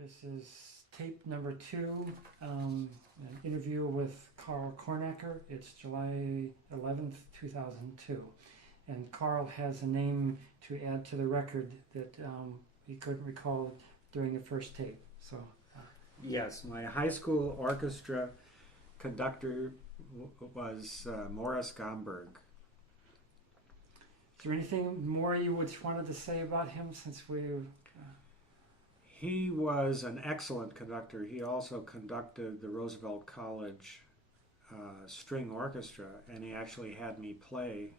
This is tape number 2, an interview with Karl Kornacker. It's July 11th, 2002. And Karl has a name to add to the record that he couldn't recall during the first tape. So, Yes, my high school orchestra conductor was Morris Gomberg. Is there anything more you would wanted to say about him since we... He was an excellent conductor. He also conducted the Roosevelt College string orchestra, and he actually had me play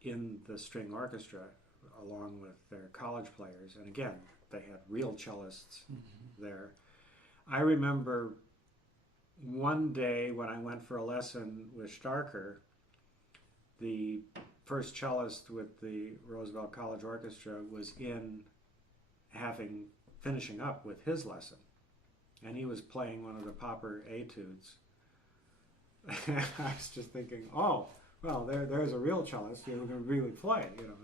in the string orchestra along with their college players. And again, they had real cellists there. I remember one day when I went for a lesson with Starker, the first cellist with the Roosevelt College Orchestra was finishing up with his lesson, and he was playing one of the Popper etudes. I was just thinking, oh, well, there's a real cellist who can really play, you know.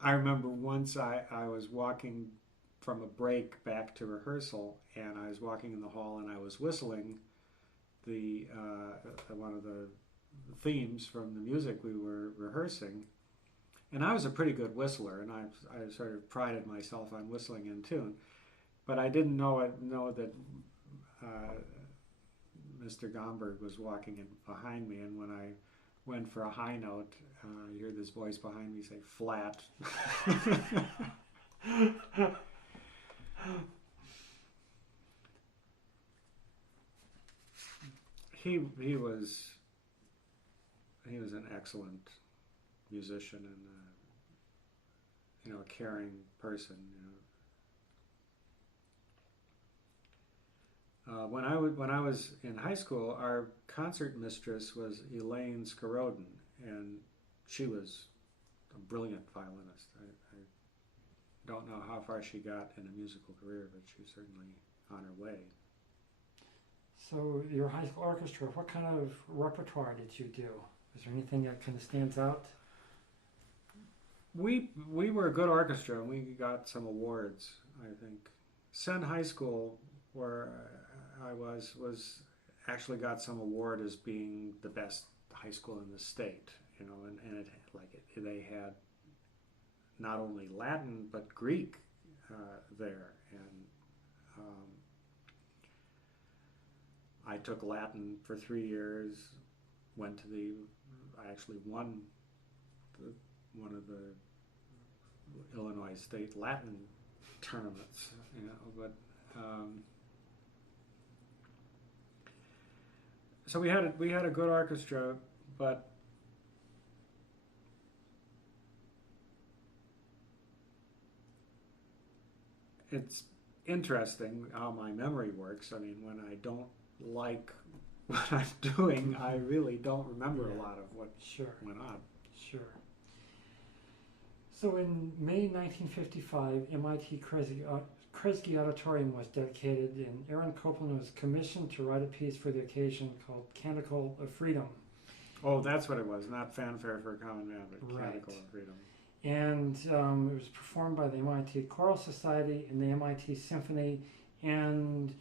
I remember once I was walking from a break back to rehearsal, and I was walking in the hall, and I was whistling the one of the themes from the music we were rehearsing. And I was a pretty good whistler, and I sort of prided myself on whistling in tune. But I didn't know that Mr. Gomberg was walking in behind me, and when I went for a high note, you hear this voice behind me say, flat. He was an excellent musician and a caring person. When I was in high school, our concert mistress was Elaine Skarodin, and she was a brilliant violinist. I don't know how far she got in a musical career, but she was certainly on her way. So your high school orchestra, what kind of repertoire did you do? Is there anything that kind of stands out? We were a good orchestra, and we got some awards, I think. Sen High School, where I was actually got some award as being the best high school in the state, and they had not only Latin but Greek there, and I took Latin for 3 years. I actually won one of the Illinois State Latin tournaments, but. So we had a good orchestra, but it's interesting how my memory works. I mean, when I don't like what I'm doing, I really don't remember a lot of what went on. Sure. So in May 1955, MIT Kresge Auditorium was dedicated, and Aaron Copland was commissioned to write a piece for the occasion called Canticle of Freedom. Oh, that's what it was, not Fanfare for a Common Man, but Canticle of Freedom. And it was performed by the MIT Choral Society and the MIT Symphony. And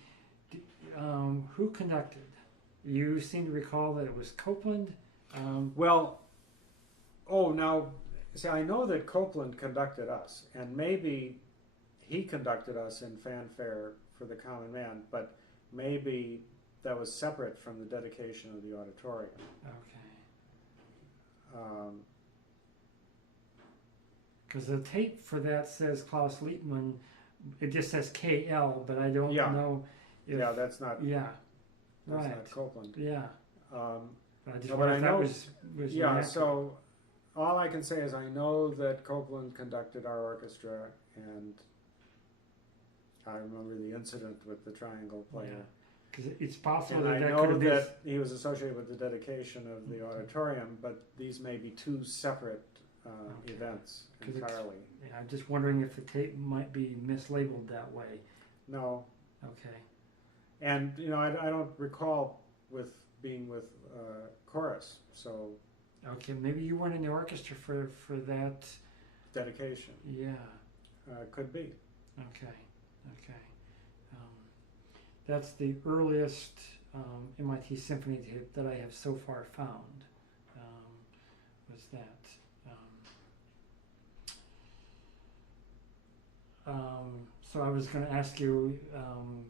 who conducted? You seem to recall that it was Copland. See, I know that Copland conducted us, and maybe he conducted us in Fanfare for the Common Man, but maybe that was separate from the dedication of the auditorium. Okay. Because the tape for that says Klaus Liebmann. It just says KL, but I don't know if... Yeah, that's not... Yeah, that's not Copland. Yeah. I just wondered if that was yeah, so all I can say is I know that Copland conducted our orchestra, and I remember the incident with the triangle player. Because it's possible and I know that he was associated with the dedication of the auditorium, but these may be two separate events entirely. I'm just wondering if the tape might be mislabeled that way. No. Okay. And I don't recall being with chorus, so Okay, maybe you weren't in the orchestra for that. dedication. Yeah. Could be. Okay. Okay. That's the earliest MIT symphony tape that I have so far found. Was that? So I was going to ask you,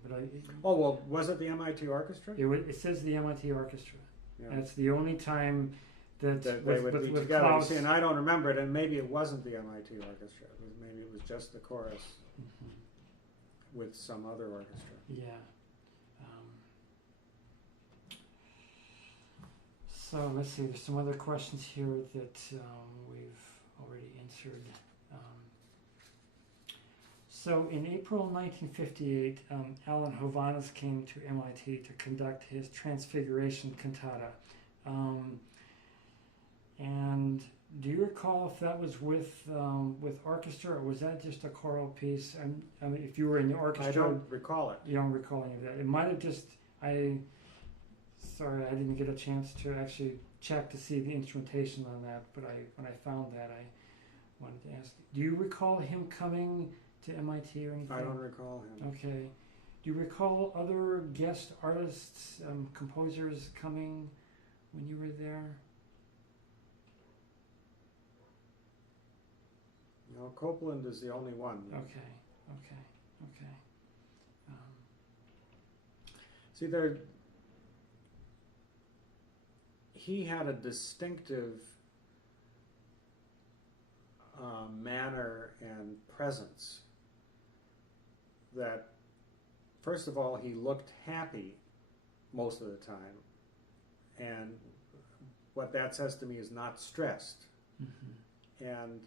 but Oh, well, was it the MIT Orchestra? it says the MIT Orchestra. Yeah. That's the only time that That with, they would with, be with together. Klaus. See, and I don't remember it, and maybe it wasn't the MIT Orchestra. Maybe it was just the chorus with some other orchestra. Yeah. So let's see. There's some other questions here that we've already answered. So in April 1958, Alan Hovhannes came to MIT to conduct his Transfiguration cantata. And do you recall if that was with orchestra, or was that just a choral piece? I mean, if you were in the orchestra, I don't recall it. you don't recall any of that. It might have just Sorry, I didn't get a chance to actually check to see the instrumentation on that. But when I found that, I wanted to ask. Do you recall him coming to MIT or anything? I don't recall him. Okay. Do you recall other guest artists, composers coming when you were there? No, Copeland is the only one. Okay. See, he had a distinctive manner and presence that, first of all, he looked happy most of the time, and what that says to me is not stressed. Mm-hmm. And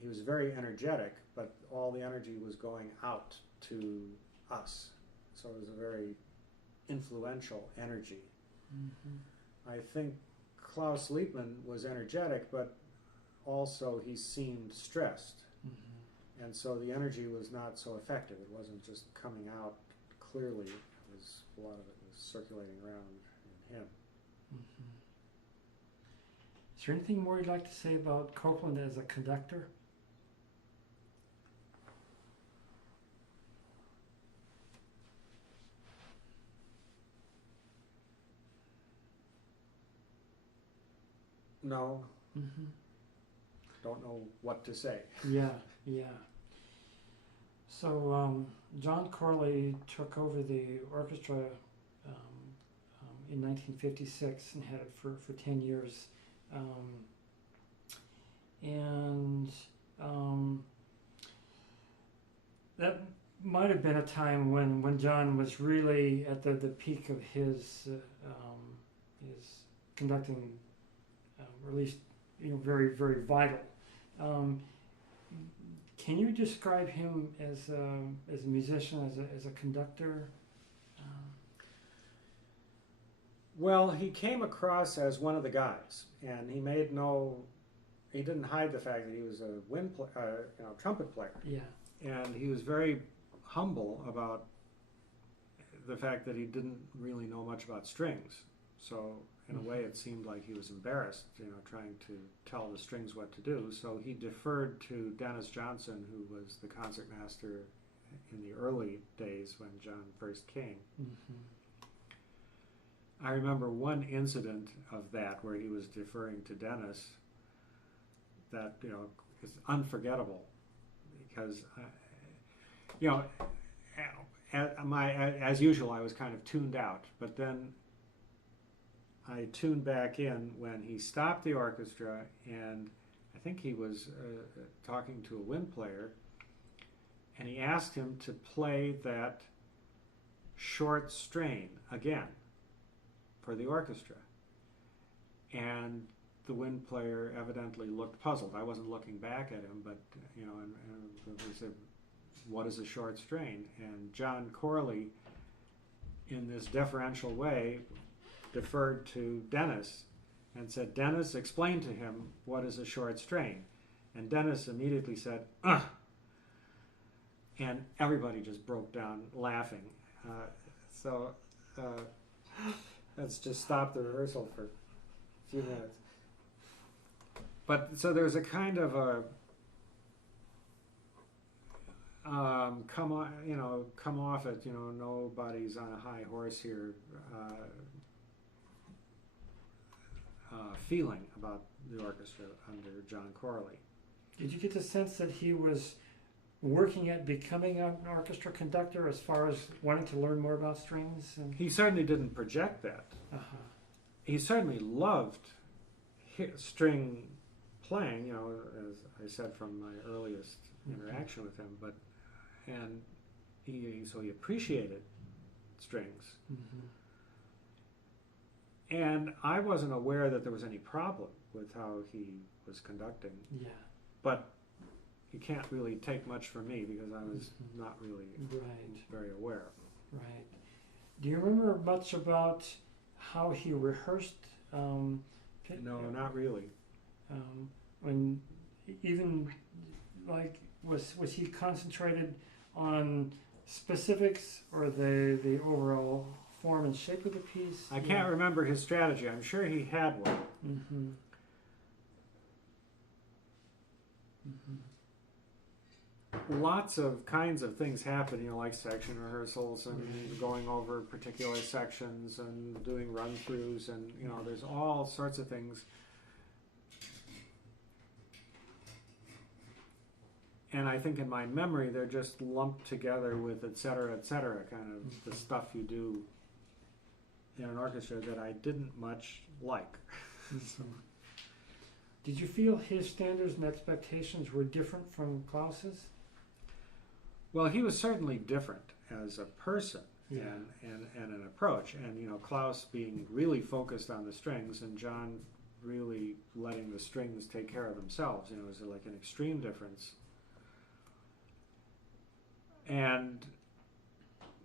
he was very energetic, but all the energy was going out to us, so it was a very influential energy. Mm-hmm. I think Klaus Liebman was energetic, but also he seemed stressed. Mm-hmm. And so the energy was not so effective. It wasn't just coming out clearly. It was, a lot of it was circulating around in him. Mm-hmm. Is there anything more you'd like to say about Copeland as a conductor? No, Mm-hmm. don't know what to say. Yeah. So John Corley took over the orchestra in 1956 and had it for 10 years. That might have been a time when John was really at the peak of his conducting, or at least very, very vital. Can you describe him as a musician, as a conductor? Well, he came across as one of the guys, and he didn't hide the fact that he was a trumpet player. Yeah. And he was very humble about the fact that he didn't really know much about strings. So in a way, it seemed like he was embarrassed, trying to tell the strings what to do. So he deferred to Dennis Johnson, who was the concertmaster in the early days when John first came. Mm-hmm. I remember one incident of that where he was deferring to Dennis that is unforgettable, because as usual, I was kind of tuned out, but then I tuned back in when he stopped the orchestra, and I think he was talking to a wind player, and he asked him to play that short strain again for the orchestra. And the wind player evidently looked puzzled. I wasn't looking back at him, but and he said, "What is a short strain?" And John Corley, in this deferential way, deferred to Dennis and said, "Dennis, explain to him what is a short strain." And Dennis immediately said, "Ugh!" And everybody just broke down laughing. Let's just stop the rehearsal for a few minutes. But so there's a kind of a come on, come off it. Nobody's on a high horse here. Feeling about the orchestra under John Corley. Did you get the sense that he was working at becoming an orchestra conductor as far as wanting to learn more about strings? He certainly didn't project that. Uh-huh. He certainly loved string playing, as I said from my earliest interaction with him, and he appreciated strings. Mm-hmm. And I wasn't aware that there was any problem with how he was conducting. Yeah. But you can't really take much from me because I was not really very aware. Right. Do you remember much about how he rehearsed? No, not really. When even was he concentrated on specifics or the overall form and shape of the piece? I can't remember his strategy. I'm sure he had one. Mm-hmm. Mm-hmm. Lots of kinds of things happen, like section rehearsals and going over particular sections and doing run-throughs, and there's all sorts of things. And I think in my memory they're just lumped together with et cetera, kind of the stuff you do in an orchestra that I didn't much like. Mm-hmm. Did you feel his standards and expectations were different from Klaus's? Well, he was certainly different as a person and an approach. And, Klaus being really focused on the strings and John really letting the strings take care of themselves. It was like an extreme difference. And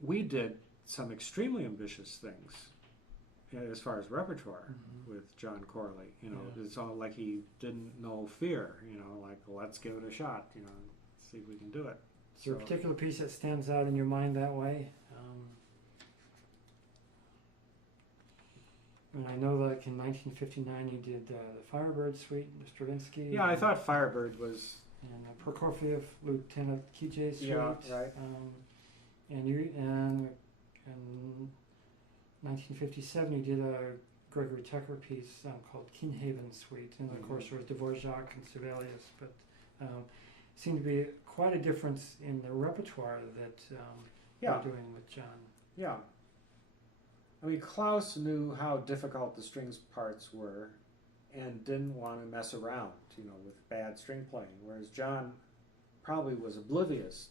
we did some extremely ambitious things as far as repertoire with John Corley. It's all like he didn't know fear. Like, let's give it a shot. See if we can do it. Is there a particular piece that stands out in your mind that way? And I know that in 1959 you did the Firebird Suite, Stravinsky. Yeah, I thought Firebird was... And Prokofiev, Lieutenant Kijé Suite. Yeah, right. And in 1957 you did a Gregory Tucker piece called Keenhaven Suite. And of course there was Dvorak and Sibelius, but seemed to be quite a difference in the repertoire that you're doing with John. Yeah. I mean, Klaus knew how difficult the strings parts were and didn't want to mess around, with bad string playing. Whereas John probably was oblivious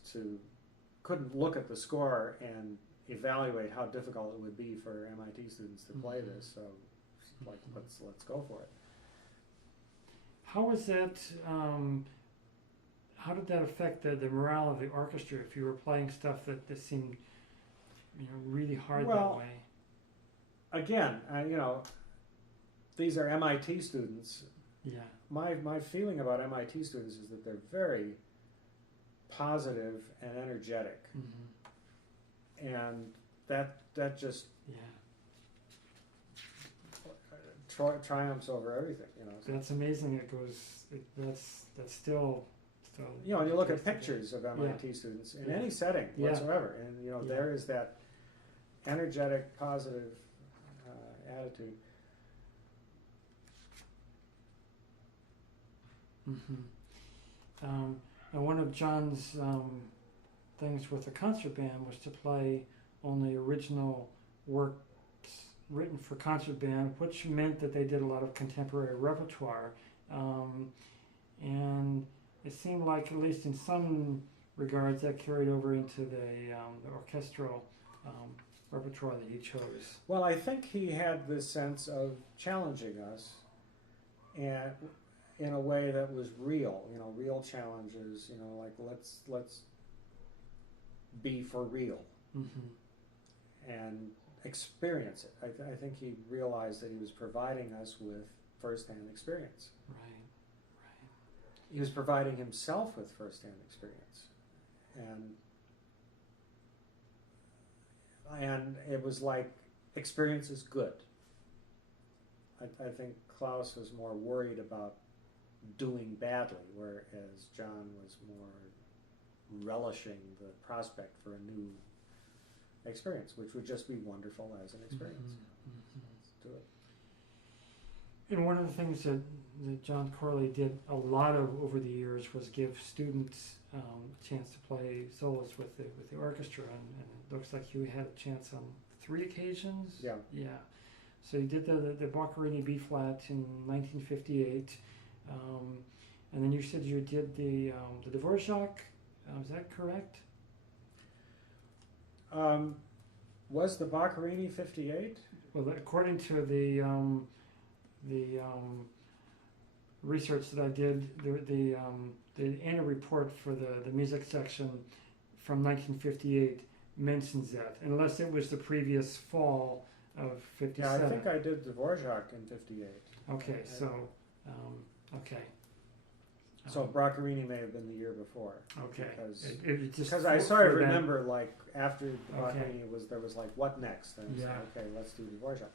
couldn't look at the score and evaluate how difficult it would be for MIT students to play this. So, let's go for it. How was that? How did that affect the morale of the orchestra if you were playing stuff that seemed, really hard that way? Again, these are MIT students. Yeah. My feeling about MIT students is that they're very positive and energetic, and that just triumphs over everything. That's amazing. That's still. And you look at pictures of MIT students in any setting whatsoever, and there is that energetic, positive attitude. And one of John's things with the concert band was to play only original works written for concert band, which meant that they did a lot of contemporary repertoire. And it seemed like, at least in some regards, that carried over into the orchestral repertoire that he chose. Well, I think he had this sense of challenging us, and in a way that was real, real challenges, like let's be for real and experience it. I think he realized that he was providing us with first-hand experience. Right. He was providing himself with first-hand experience, and it was like, experience is good. I think Klaus was more worried about doing badly, whereas John was more relishing the prospect for a new experience, which would just be wonderful as an experience. Let's do it. And one of the things that John Corley did a lot of over the years was give students a chance to play solos with the orchestra, and it looks like you had a chance on 3 occasions. Yeah. Yeah. So you did the Boccherini B flat in 1958, and then you said you did the Dvorak. Is that correct? Was the Boccherini 58? Well, according to the research that I did, the annual report for the music section from 1958 mentions that, unless it was the previous fall of 57. Yeah, I think I did Dvorak in 58. Okay, so, okay. So Boccherini may have been the year before. Okay. Because Just I sort of for that- remember, like, after the Okay. Boccherini there was like, what next? And I said, Yeah. okay, let's do Dvorak.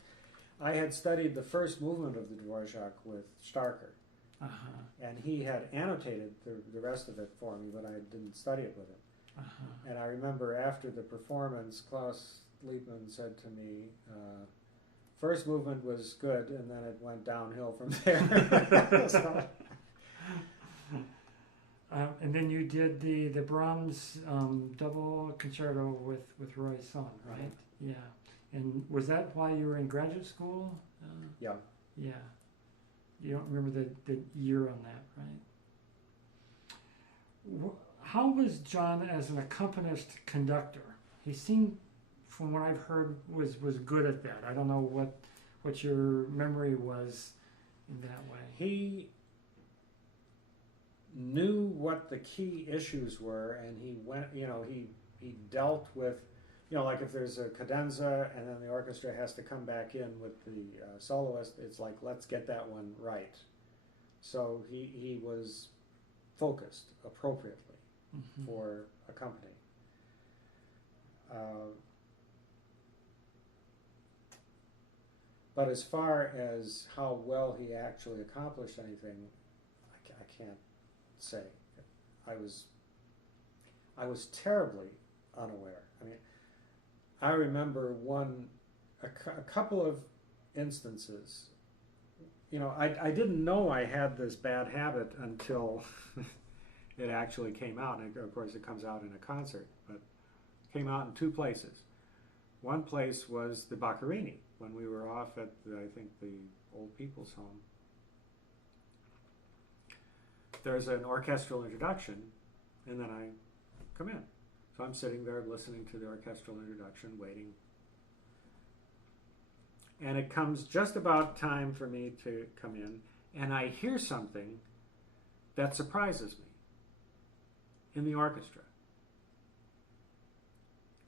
I had studied the first movement of the Dvorak with Starker, Uh-huh, and he had annotated the rest of it for me, but I didn't study it with him. uh-huh. And I remember after the performance, Klaus Liebman said to me, first movement was good, and then it went downhill from there. So, And then you did the Brahms double concerto with Roy Son, right? Yeah. And was that while you were in graduate school? yeah. Yeah. You don't remember the year on that, right? How was John as an accompanist conductor? He seemed, from what I've heard, was good at that. I don't know what your memory was in that way. He knew what the key issues were, and he went, he dealt with, like if there's a cadenza and then the orchestra has to come back in with the soloist, it's like, let's get that one right. So he was focused appropriately for accompanying. But as far as how well he actually accomplished anything, I can't say. I was terribly unaware. I mean, I remember a couple of instances. I didn't know I had this bad habit until it actually came out. And of course, it comes out in a concert, but it came out in 2 places. One place was the Boccherini, when we were off at, I think, the Old People's Home. There's an orchestral introduction, and then I come in. So I'm sitting there listening to the orchestral introduction, waiting. And it comes just about time for me to come in, and I hear something that surprises me in the orchestra.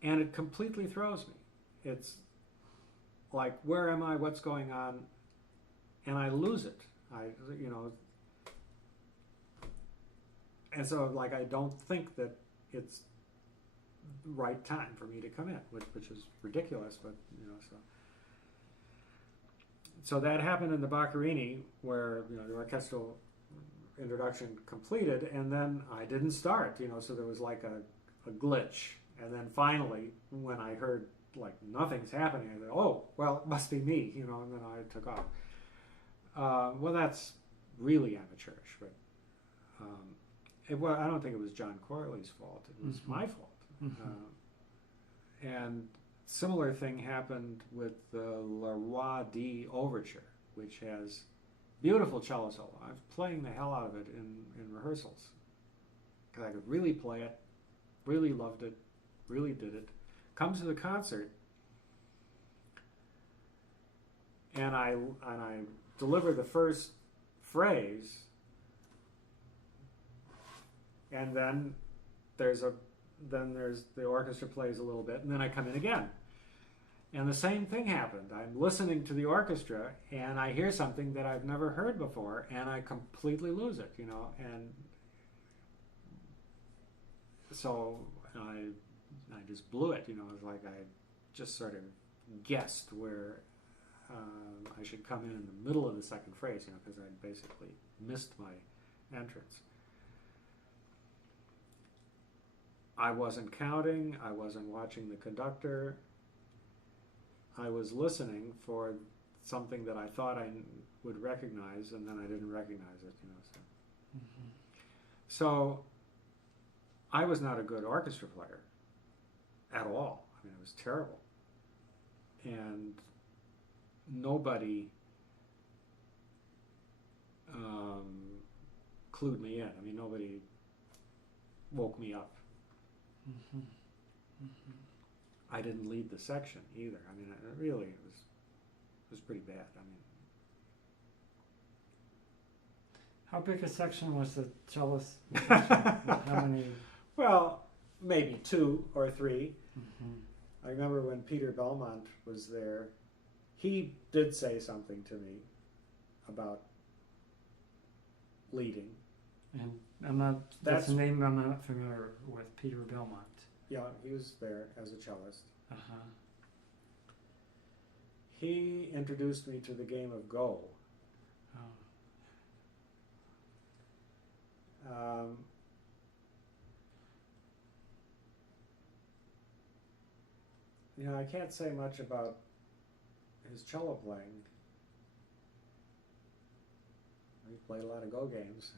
And it completely throws me. It's like, where am I? What's going on? And I lose it. And so, like, I don't think that it's the right time for me to come in, which is ridiculous, but, so that happened in the Boccherini, where, the orchestral introduction completed, and then I didn't start, so there was like a glitch. And then finally, when I heard, like, nothing's happening, I said, oh, well, it must be me, and then I took off. Well, that's really amateurish, but I don't think it was John Corley's fault. It was my fault. And similar thing happened with the Le Roi D Overture, which has beautiful cello solo. I was playing the hell out of it in rehearsals, because I could really play it, really loved it, really did it. Comes to the concert, and I deliver the first phrase, and then there's the orchestra plays a little bit, and then I come in again. And the same thing happened. I'm listening to the orchestra, and I hear something that I've never heard before, and I completely lose it, and so I just blew it, It's like I just sort of guessed where I should come in the middle of the second phrase, you know, because I'd basically missed my entrance. I wasn't counting, I wasn't watching the conductor. I was listening for something that I thought I would recognize, and then I didn't recognize it, you know. So, so I was not a good orchestra player at all. I mean, it was terrible. And nobody clued me in. I mean, nobody woke me up. I didn't lead the section either. I mean, it really was pretty bad. I mean, how big a section was the cellist section? How many? Well, maybe 2 or 3. I remember when Peter Belmont was there, he did say something to me about leading. And that's a name I'm not familiar with, Peter Belmont. Yeah, he was there as a cellist. Uh-huh. He introduced me to the game of Go. Oh. You know, I can't say much about his cello playing. He played a lot of Go games.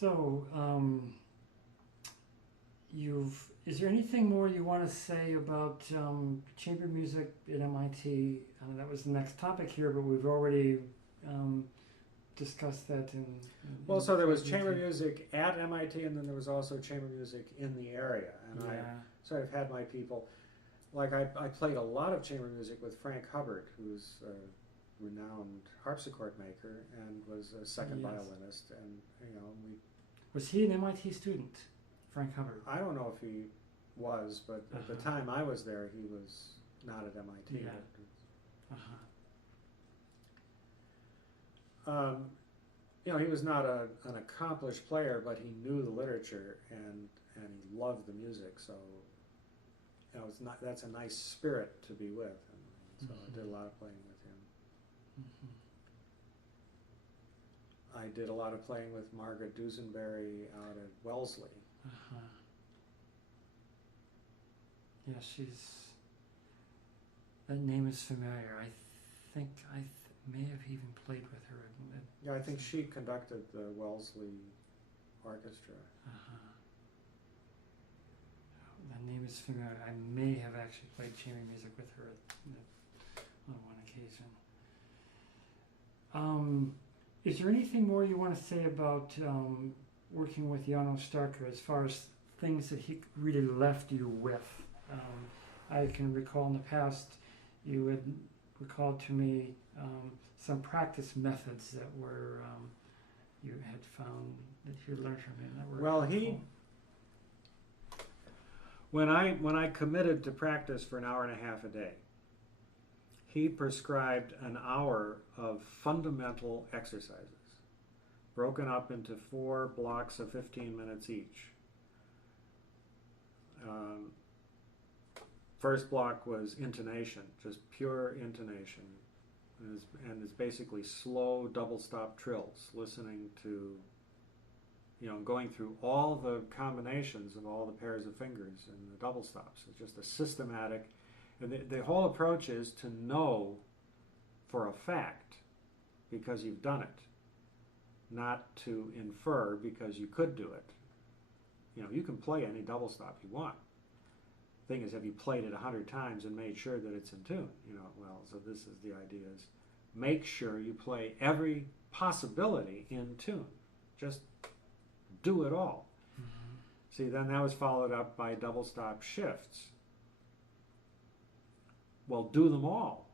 So, is there anything more you want to say about chamber music at MIT? That was the next topic here, but we've already discussed that well, so there was chamber music at MIT, and then there was also chamber music in the area. And yeah. I sort of had my people, like I played a lot of chamber music with Frank Hubbard, who's a renowned harpsichord maker and was a second violinist, and you know, was he an MIT student, Frank Hubbard? I don't know if he was, but at the time I was there, he was not at MIT. Yeah. You know, he was not an accomplished player, but he knew the literature and he loved the music. So, you know, that's a nice spirit to be with. And so I did a lot of playing with him. I did a lot of playing with Margaret Dusenberry out at Wellesley. Yeah, that name is familiar. I think I may have even played with her. Yeah, I think she conducted the Wellesley Orchestra. That name is familiar. I may have actually played chamber music with her on one occasion. Is there anything more you want to say about working with Jano Starker as far as things that he really left you with? I can recall in the past you had recalled to me some practice methods that were you had found that you learned from him that were helpful. When I committed to practice for an hour and a half a day, he prescribed an hour of fundamental exercises, broken up into 4 blocks of 15 minutes each. First block was intonation, just pure intonation, and it's basically slow double stop trills, listening to, you know, going through all the combinations of all the pairs of fingers and the double stops. It's just a systematic, and the whole approach is to know for a fact because you've done it, not to infer because you could do it. You know, you can play any double stop you want. Thing is, have you played it 100 times and made sure that it's in tune? You know, well, so this is the idea: is make sure you play every possibility in tune. Just do it all. See, then that was followed up by double stop shifts. Well, do them all,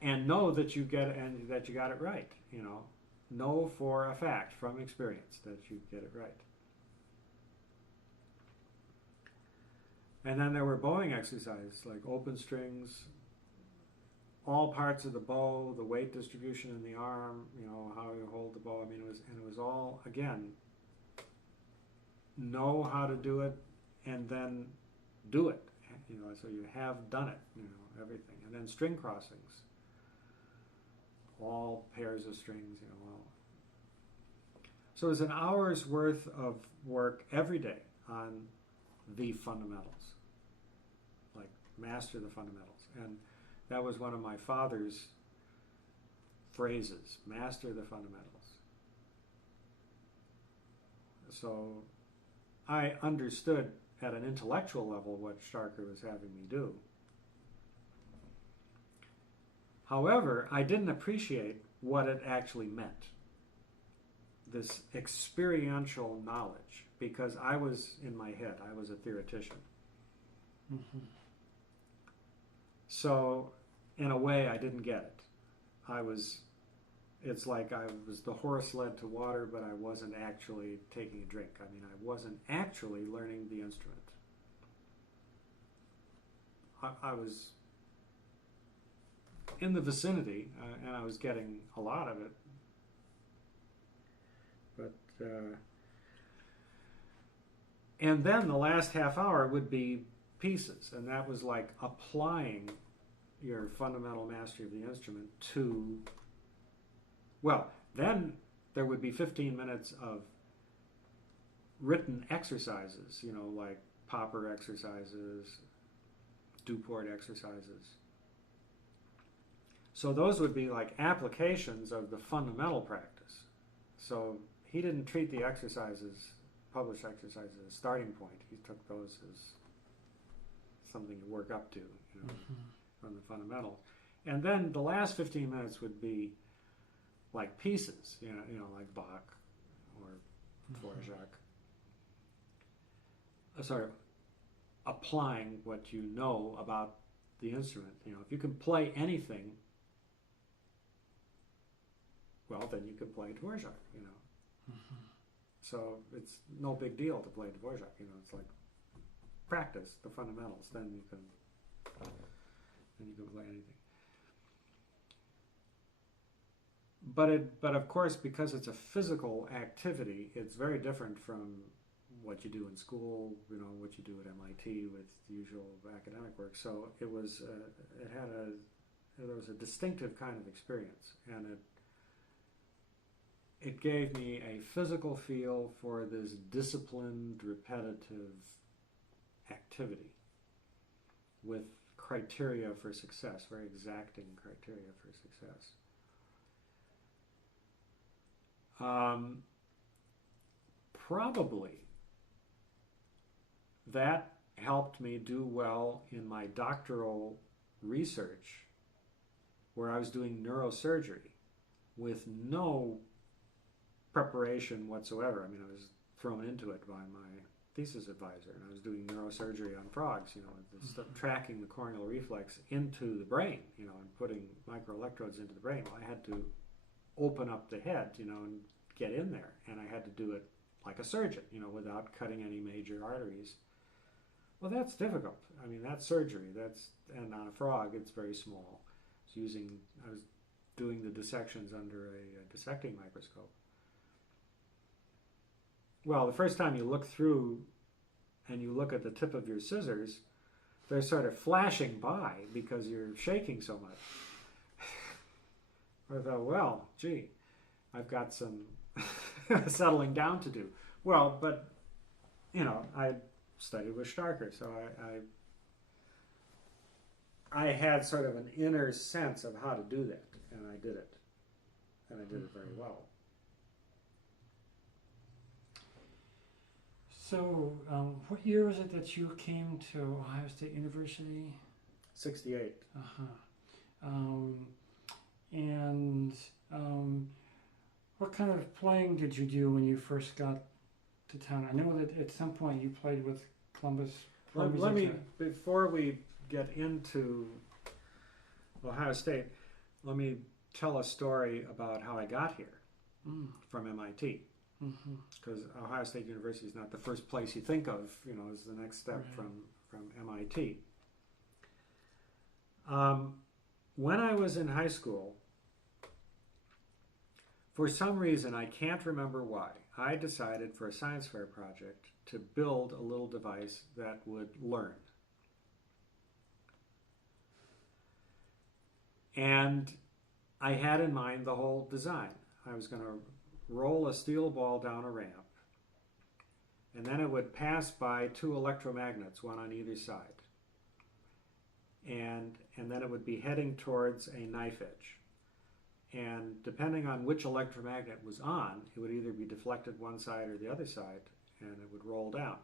and know that you got it right. You know for a fact from experience that you get it right. And then there were bowing exercises like open strings, all parts of the bow, the weight distribution in the arm, you know, how you hold the bow. I mean, it was all, again, know how to do it and then do it. So you have done it, everything. And then string crossings, all pairs of strings, all. So it's an hour's worth of work every day on the fundamentals, like master the fundamentals. And that was one of my father's phrases, master the fundamentals. So I understood at an intellectual level what Starker was having me do. However, I didn't appreciate what it actually meant, this experiential knowledge, because I was in my head, I was a theoretician. Mm-hmm. So in a way I didn't get it. It's like I was the horse led to water, but I wasn't actually taking a drink. I mean, I wasn't actually learning the instrument. I was in the vicinity, and I was getting a lot of it. But and then the last half hour would be pieces, and that was like applying your fundamental mastery of the instrument to, well, then there would be 15 minutes of written exercises, like Popper exercises, Duport exercises. So those would be like applications of the fundamental practice. So he didn't treat the exercises, published exercises, as a starting point. He took those as something to work up to, Mm-hmm. from the fundamentals. And then the last 15 minutes would be like pieces, like Bach or Dvorak. Sort of applying what you know about the instrument. If you can play anything, well, then you can play Dvorak, Mm-hmm. So it's no big deal to play Dvorak, it's like practice the fundamentals, then you can play anything. But of course, because it's a physical activity, it's very different from what you do in school, what you do at MIT with the usual academic work. So there was a distinctive kind of experience, and it gave me a physical feel for this disciplined, repetitive activity with criteria for success, very exacting criteria for success. Probably that helped me do well in my doctoral research, where I was doing neurosurgery with no preparation whatsoever. I mean, I was thrown into it by my thesis advisor, and I was doing neurosurgery on frogs, tracking the corneal reflex into the brain, and putting microelectrodes into the brain. Well, I had to open up the head, and get in there, and I had to do it like a surgeon, without cutting any major arteries. Well, that's difficult. I mean, that's surgery. And on a frog, it's very small. I was doing the dissections under a dissecting microscope. Well, the first time you look through and you look at the tip of your scissors, they're sort of flashing by because you're shaking so much. I thought, well, gee, I've got some settling down to do. Well, but, I studied with Starker, so I had sort of an inner sense of how to do that, and I did it. And I did it very well. So, what year was it that you came to Ohio State University? 68. And what kind of playing did you do when you first got to town? I know that at some point you played with Columbus. Let me, before we get into Ohio State, let me tell a story about how I got here from MIT. Because Ohio State University is not the first place you think of, as the next step from MIT. When I was in high school, for some reason, I can't remember why, I decided for a science fair project to build a little device that would learn. And I had in mind the whole design. I was going to roll a steel ball down a ramp, and then it would pass by two electromagnets, one on either side. And then it would be heading towards a knife edge. And depending on which electromagnet was on, it would either be deflected one side or the other side, and it would roll down.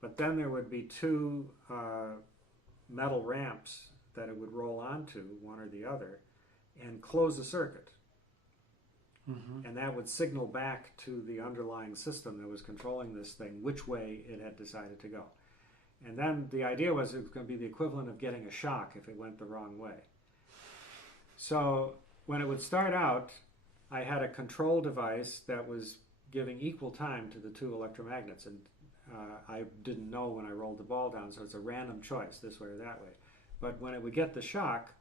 But then there would be two metal ramps that it would roll onto, one or the other, and close the circuit. Mm-hmm. And that would signal back to the underlying system that was controlling this thing which way it had decided to go. And then the idea was it was going to be the equivalent of getting a shock if it went the wrong way. So when it would start out, I had a control device that was giving equal time to the two electromagnets. And I didn't know when I rolled the ball down, so it's a random choice, this way or that way. But when it would get the shock,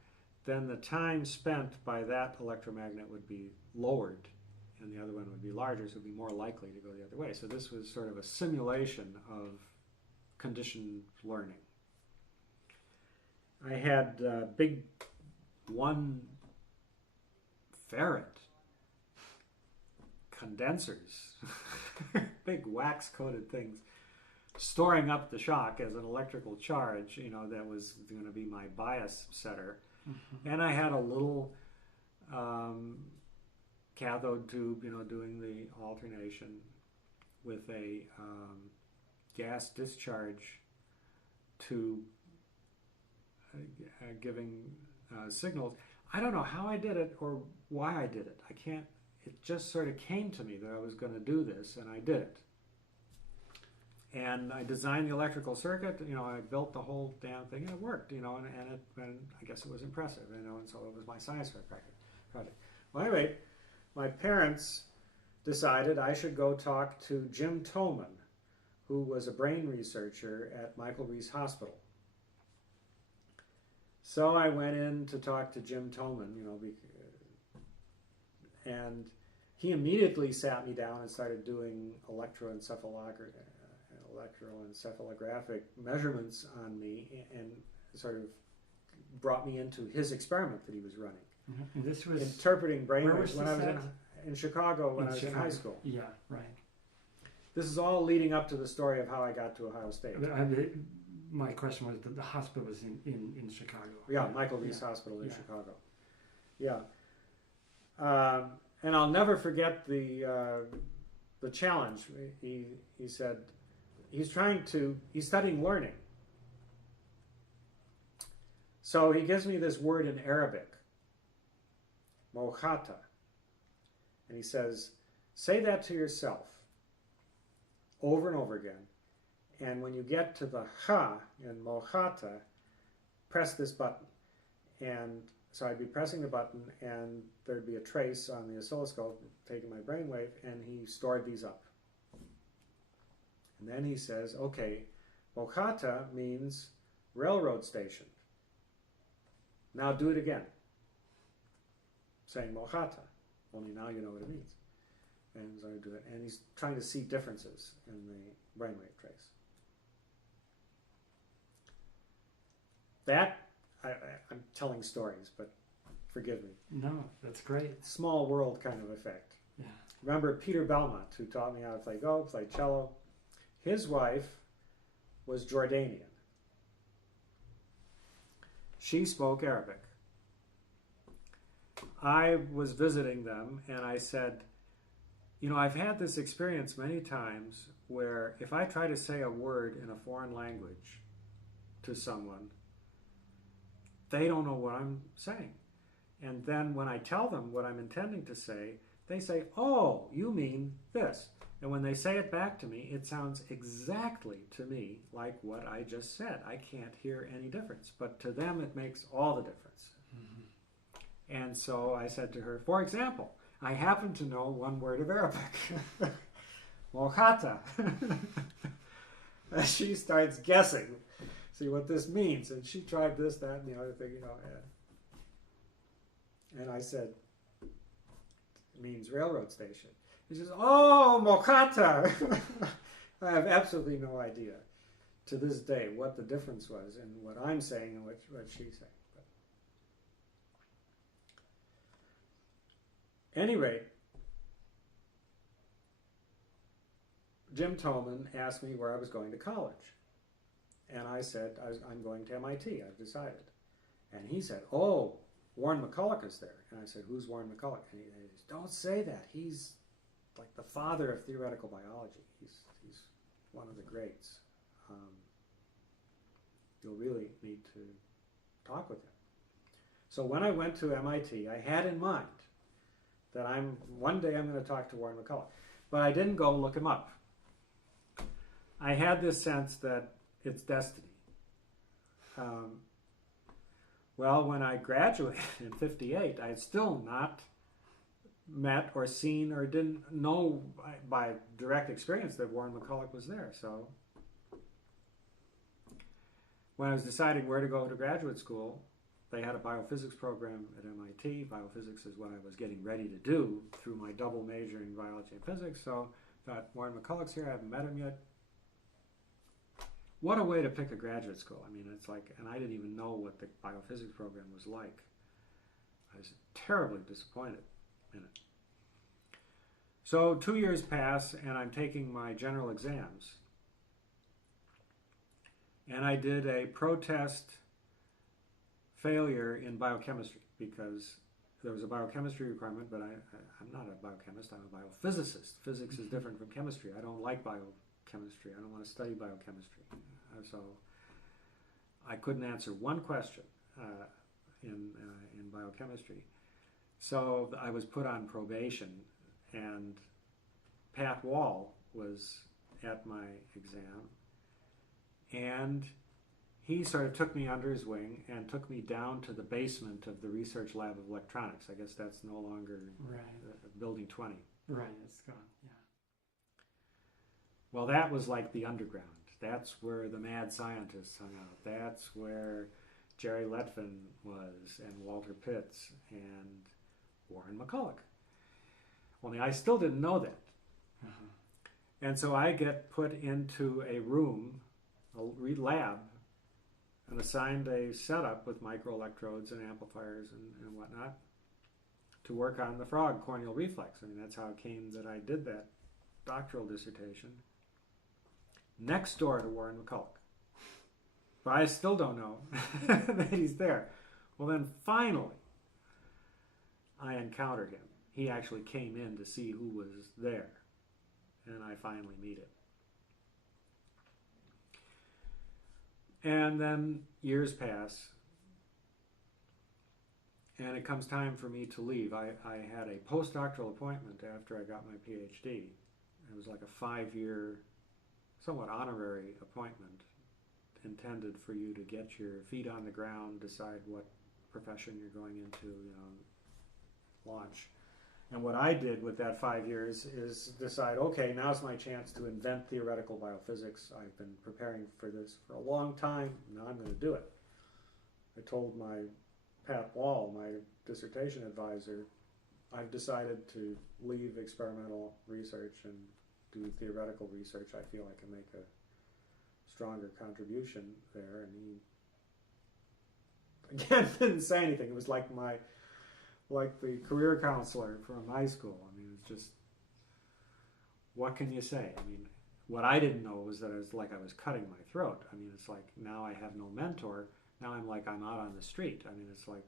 then the time spent by that electromagnet would be lowered, and the other one would be larger, so it would be more likely to go the other way. So this was sort of a simulation of conditioned learning. I had big 1 farad condensers, big wax-coated things, storing up the shock as an electrical charge, that was going to be my bias setter. Mm-hmm. And I had a little cathode tube, doing the alternation with a gas discharge tube giving signals. I don't know how I did it or why I did it. It just sort of came to me that I was going to do this, and I did it. And I designed the electrical circuit, I built the whole damn thing, and it worked, and I guess it was impressive, and so it was my science fair project. Well, anyway, my parents decided I should go talk to Jim Toman, who was a brain researcher at Michael Reese Hospital. So I went in to talk to Jim Toman, and he immediately sat me down and started doing electroencephalographic measurements on me, and sort of brought me into his experiment that he was running. Mm-hmm. And this was interpreting brainwaves when I was in Chicago when I was in high school. Yeah, right. This is all leading up to the story of how I got to Ohio State. My question was that the hospital was in Chicago. Yeah, Michael Reese Hospital in Chicago. Yeah. And I'll never forget the challenge. He said he's studying learning. So he gives me this word in Arabic, mohata, and he says, say that to yourself over and over again, and when you get to the ha in mohata, press this button. And so I'd be pressing the button, and there'd be a trace on the oscilloscope taking my brainwave, and he stored these up. And then he says, okay, mohata means railroad station. Now do it again, saying mohata, only now you know what it means. And so I do it, and he's trying to see differences in the brainwave trace. That, I'm telling stories, but forgive me. No, that's great. Small world kind of effect. Yeah. Remember Peter Belmont, who taught me how to play go, play cello? His wife was Jordanian. She spoke Arabic. I was visiting them, and I said, I've had this experience many times where if I try to say a word in a foreign language to someone, they don't know what I'm saying. And then when I tell them what I'm intending to say, they say, oh, you mean this. And when they say it back to me, it sounds exactly to me like what I just said. I can't hear any difference. But to them, it makes all the difference. Mm-hmm. And so I said to her, for example, I happen to know one word of Arabic. Mohata. And she starts guessing, see what this means. And she tried this, that, and the other thing, And I said, it means railroad station. He says, oh, Mohata. I have absolutely no idea to this day what the difference was in what I'm saying and what she's saying. But any rate, Jim Tolman asked me where I was going to college. And I said, I'm going to MIT, I've decided. And he said, oh, Warren McCulloch is there. And I said, who's Warren McCulloch? And he said, don't say that. He's like the father of theoretical biology. He's one of the greats. You'll really need to talk with him. So when I went to MIT, I had in mind that one day I'm going to talk to Warren McCulloch. But I didn't go look him up. I had this sense that it's destiny. Well, when I graduated in '58, I had still not met or seen or didn't know by direct experience that Warren McCulloch was there. So when I was deciding where to go to graduate school, they had a biophysics program at MIT. Biophysics is what I was getting ready to do through my double major in biology and physics. So I thought, Warren McCulloch's here, I haven't met him yet. What a way to pick a graduate school. I mean, it's like, and I didn't even know what the biophysics program was like. I was terribly disappointed in it. So 2 years pass, and I'm taking my general exams. And I did a protest failure in biochemistry because there was a biochemistry requirement, but I'm not a biochemist, I'm a biophysicist. Physics is different from chemistry. I don't like biochemistry. I don't want to study biochemistry. So I couldn't answer one question in biochemistry. So I was put on probation, and Pat Wall was at my exam, and he sort of took me under his wing and took me down to the basement of the research lab of electronics. I guess that's no longer building 20. Right, it's gone, yeah. Well, that was like the underground. That's where the mad scientists hung out. That's where Jerry Letvin was, and Walter Pitts, and Warren McCulloch. Only I still didn't know that. And so I get put into a room, a lab, and assigned a setup with microelectrodes and amplifiers and whatnot to work on the frog corneal reflex. I mean, that's how it came that I did that doctoral dissertation next door to Warren McCulloch. But I still don't know that he's there. Well, then finally, I encountered him. He actually came in to see who was there, and I finally meet him. And then years pass, and it comes time for me to leave. I had a postdoctoral appointment after I got my PhD. It was like a 5-year, somewhat honorary appointment intended for you to get your feet on the ground, decide what profession you're going into, launch. And what I did with that 5 years is decide, okay, now's my chance to invent theoretical biophysics. I've been preparing for this for a long time. Now I'm going to do it. I told my Pat Wall, my dissertation advisor, I've decided to leave experimental research and do theoretical research. I feel I can make a stronger contribution there. And he, again, didn't say anything. It was like the career counselor from high school. I mean, it's just, what can you say? I mean, what I didn't know was that I was cutting my throat. I mean, it's like, now I have no mentor. Now I'm out on the street. I mean, it's like,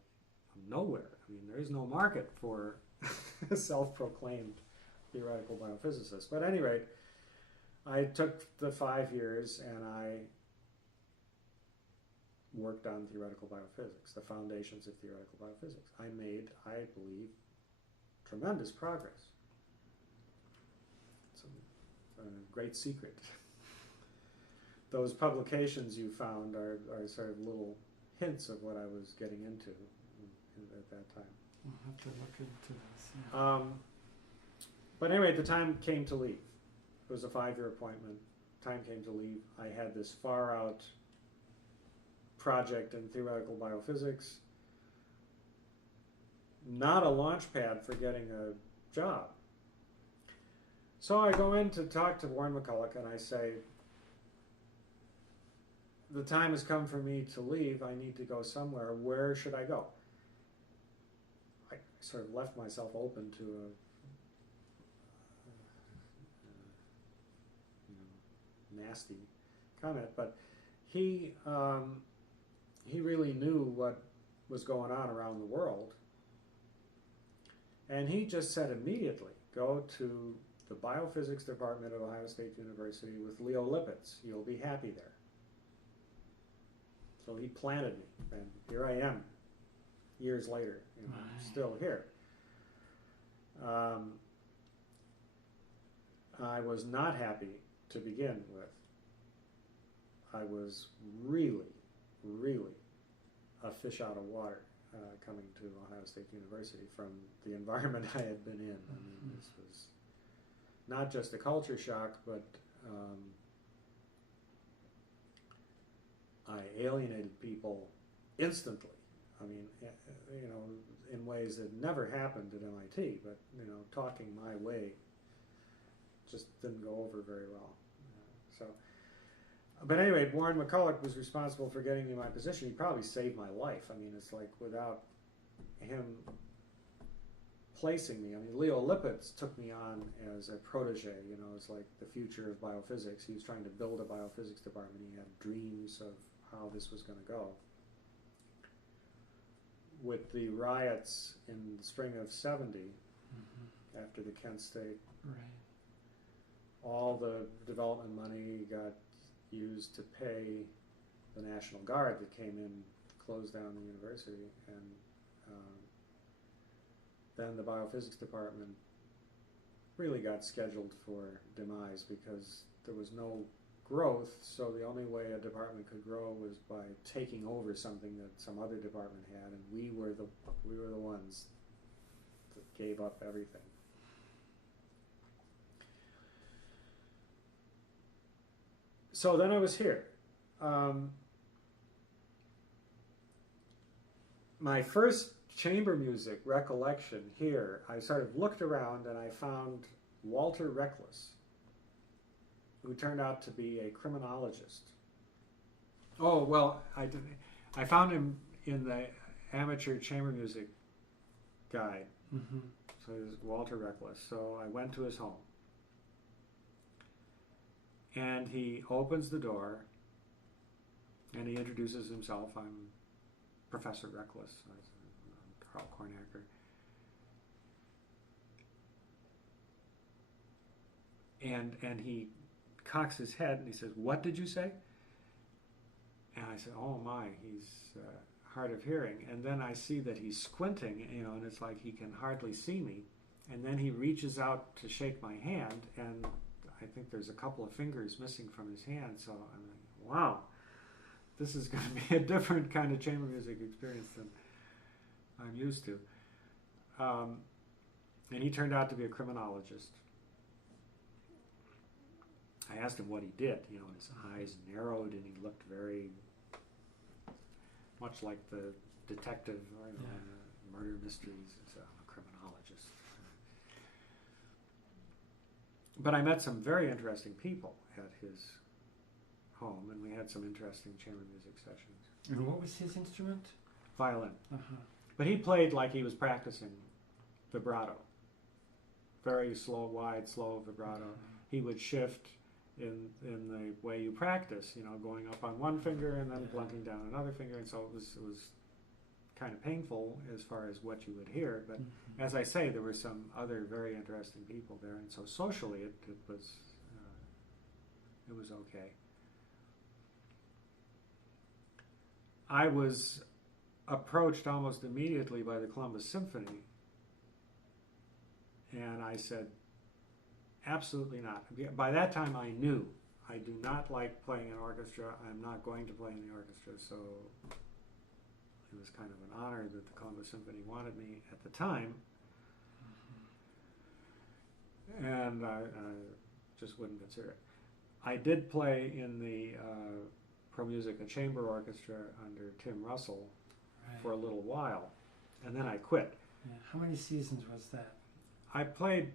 I'm nowhere. I mean, there is no market for a self-proclaimed theoretical biophysicist. But at any rate, I took the 5 years and I worked on theoretical biophysics, the foundations of theoretical biophysics. I made, I believe, tremendous progress. It's a great secret. Those publications you found are sort of little hints of what I was getting into at that time. We'll have to look into this. Yeah. But anyway, the time came to leave. It was a 5-year appointment. Time came to leave. I had this far out project in theoretical biophysics, not a launch pad for getting a job. So I go in to talk to Warren McCulloch and I say, the time has come for me to leave. I need to go somewhere. Where should I go? I sort of left myself open to a nasty comment, but he really knew what was going on around the world, and he just said immediately, go to the biophysics department at Ohio State University with Leo Lipitz. You'll be happy there. So he planted me, and here I am, years later, still here. I was not happy to begin with. I was really, really a fish out of water coming to Ohio State University from the environment I had been in. I mean, this was not just a culture shock, but I alienated people instantly. I mean, in ways that never happened at MIT, but, talking my way just didn't go over very well. But anyway, Warren McCulloch was responsible for getting me my position. He probably saved my life. I mean, it's like without him placing me. I mean, Leo Lipitz took me on as a protege, as like the future of biophysics. He was trying to build a biophysics department. He had dreams of how this was going to go. With the riots in the spring of '70, after the Kent State, all the development money got used to pay the National Guard that came in, closed down the university, and then the biophysics department really got scheduled for demise because there was no growth, so the only way a department could grow was by taking over something that some other department had, and we were the ones that gave up everything. So then I was here. My first chamber music recollection here, I sort of looked around and I found Walter Reckless, who turned out to be a criminologist. Oh, well, I found him in the amateur chamber music guide. So he was Walter Reckless. So I went to his home. And he opens the door and he introduces himself. I'm Professor Reckless. I'm Karl Kornacker. And he cocks his head and he says, "What did you say?" And I said, "Oh my, he's hard of hearing." And then I see that he's squinting, and it's like he can hardly see me. And then he reaches out to shake my hand, and I think there's a couple of fingers missing from his hand. So I'm like, wow, this is going to be a different kind of chamber music experience than I'm used to. And he turned out to be a criminologist. I asked him what he did, and his eyes narrowed and he looked very much like the detective murder mysteries. So I'm a criminologist. But I met some very interesting people at his home, and we had some interesting chamber music sessions. And what was his instrument? Violin. But he played like he was practicing vibrato. Very slow, wide, slow vibrato. He would shift in the way you practice, going up on one finger and then plunking down another finger, and so it was kind of painful as far as what you would hear, but as I say, there were some other very interesting people there, and so socially it was okay. I was approached almost immediately by the Columbus Symphony, and I said, absolutely not. By that time I knew I do not like playing in orchestra. I'm not going to play in the orchestra, so it was kind of an honor that the Columbus Symphony wanted me at the time, and I just wouldn't consider it. I did play in the Pro Musica Chamber Orchestra under Tim Russell for a little while, and then I quit. How many seasons was that? I played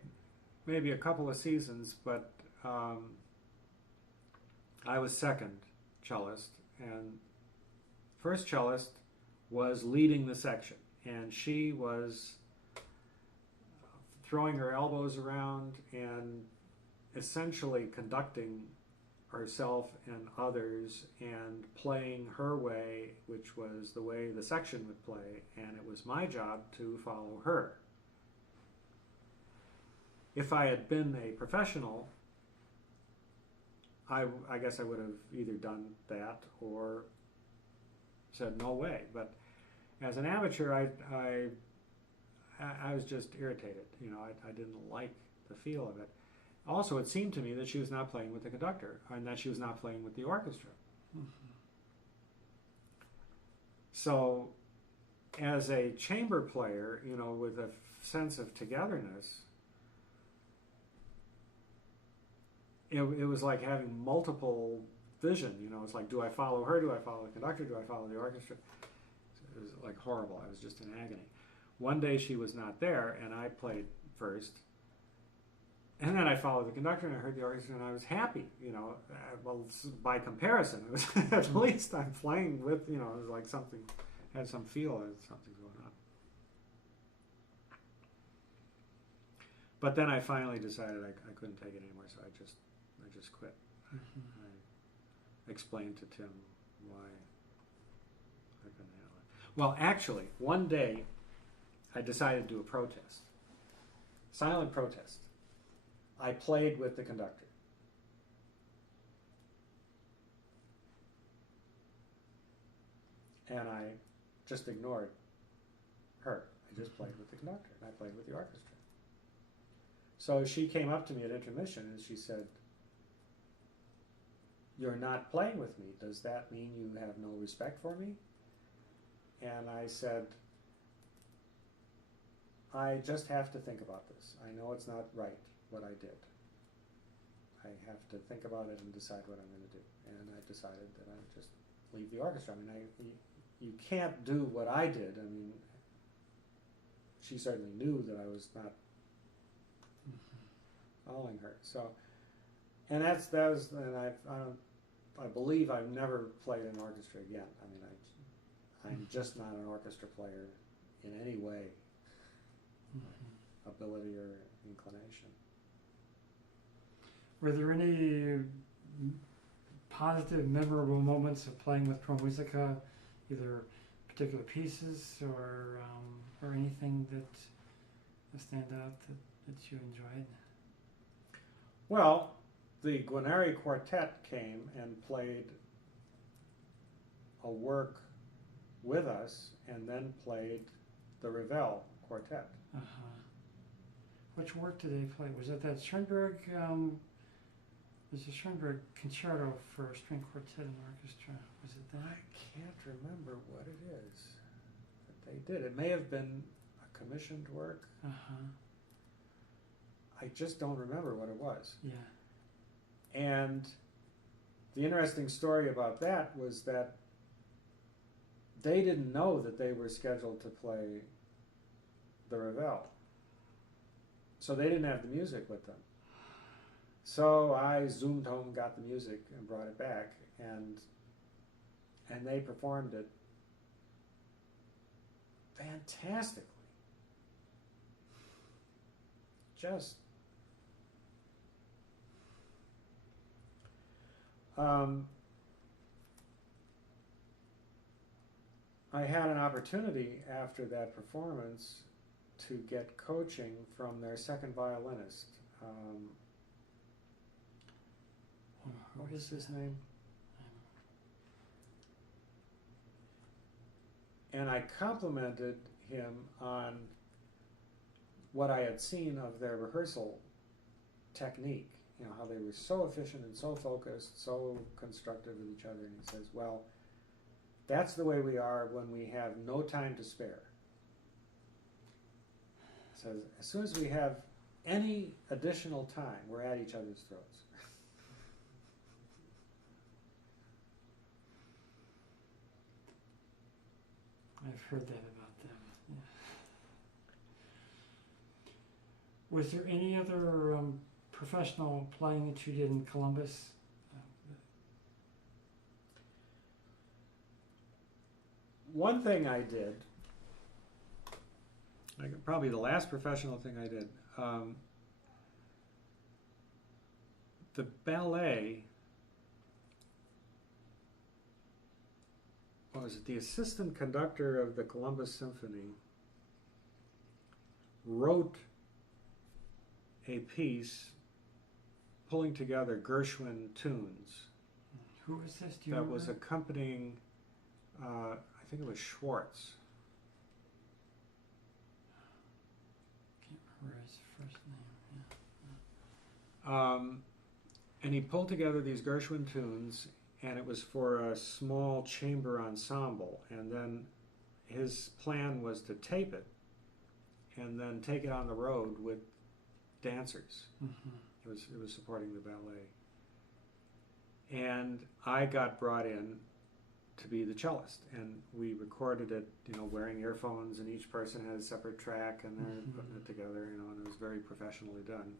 maybe a couple of seasons, but I was second cellist, and first cellist was leading the section, and she was throwing her elbows around and essentially conducting herself and others and playing her way, which was the way the section would play, and it was my job to follow her. If I had been a professional, I guess I would have either done that or said no way. But as an amateur, I was just irritated. You know, I didn't like the feel of it. Also, it seemed to me that she was not playing with the conductor and that she was not playing with the orchestra. Mm-hmm. So, as a chamber player, you know, with a sense of togetherness, it was like having multiple vision. You know, it's like, do I follow her? Do I follow the conductor? Do I follow the orchestra? It was like horrible. I was just in agony. One day she was not there, and I played first. And then I followed the conductor, and I heard the orchestra, and I was happy. You know, well, by comparison, it was at least I'm playing with, you know, it was like something, had some feel that something's going on. But then I finally decided I couldn't take it anymore, so I just quit. Mm-hmm. I explained to Tim why I couldn't handle it. Well, actually, one day I decided to do a protest, silent protest. I played with the conductor. And I just ignored her. I just played with the conductor, and I played with the orchestra. So she came up to me at intermission and she said, "You're not playing with me. Does that mean you have no respect for me?" And I said, "I just have to think about this. I know it's not right what I did. I have to think about it and decide what I'm going to do." And I decided that I would just leave the orchestra. I mean, you can't do what I did. I mean, she certainly knew that I was not following her. So, and I believe I've never played an orchestra again. I mean, I'm just not an orchestra player in any way, ability or inclination. Were there any positive, memorable moments of playing with Pro Musica, either particular pieces or anything that stand out that you enjoyed? Well, the Guarneri Quartet came and played a work with us, and then played the Ravel Quartet. Uh-huh. Which work did they play? Was it that Schoenberg? There's a Schoenberg concerto for string quartet and orchestra. Was it that? I can't remember what it is that they did. It may have been a commissioned work. Uh-huh. I just don't remember what it was. Yeah. And the interesting story about that was that they didn't know that they were scheduled to play the Ravel. So they didn't have the music with them. So I zoomed home, got the music, and brought it back, and they performed it fantastically. Just I had an opportunity after that performance to get coaching from their second violinist. What was his name? And I complimented him on what I had seen of their rehearsal technique. You know, how they were so efficient and so focused, so constructive with each other. And he says, "Well, that's the way we are when we have no time to spare." He says, "As soon as we have any additional time, we're at each other's throats." I've heard that about them. Was there any other professional playing that you did in Columbus? One thing I did, probably the last professional thing I did, the ballet, what was it, the assistant conductor of the Columbus Symphony wrote a piece pulling together Gershwin tunes. Who was this? Do you that remember? was accompanying, I think it was Schwartz. Can't remember his first name. Yeah. And he pulled together these Gershwin tunes, and it was for a small chamber ensemble. And then his plan was to tape it and then take it on the road with dancers. Mm-hmm. It was supporting the ballet. And I got brought in to be the cellist, and we recorded it, wearing earphones, and each person had a separate track, and they're putting it together, and it was very professionally done.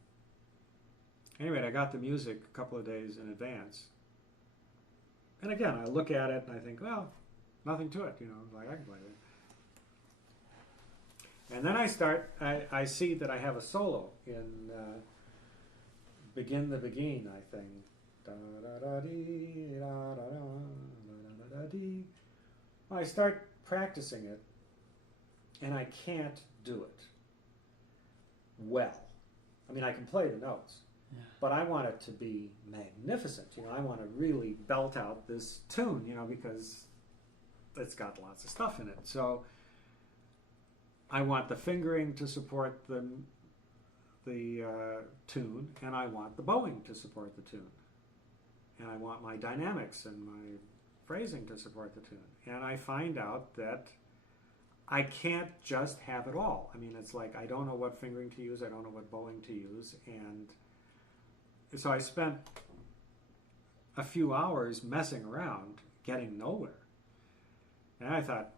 Anyway, I got the music a couple of days in advance. And again, I look at it and I think, well, nothing to it, like I can play it. And then I see that I have a solo in Begin the Beguine, I think. Da, da, da, dee, da, da, da, da, da, da, dee. Well, I start practicing it, and I can't do it well. I mean, I can play the notes, but I want it to be magnificent. I want to really belt out this tune, because it's got lots of stuff in it. So I want the fingering to support the tune, and I want the bowing to support the tune. And I want my dynamics and my phrasing to support the tune. And I find out that I can't just have it all. I mean, it's like I don't know what fingering to use, I don't know what bowing to use, and so I spent a few hours messing around, getting nowhere. And I thought,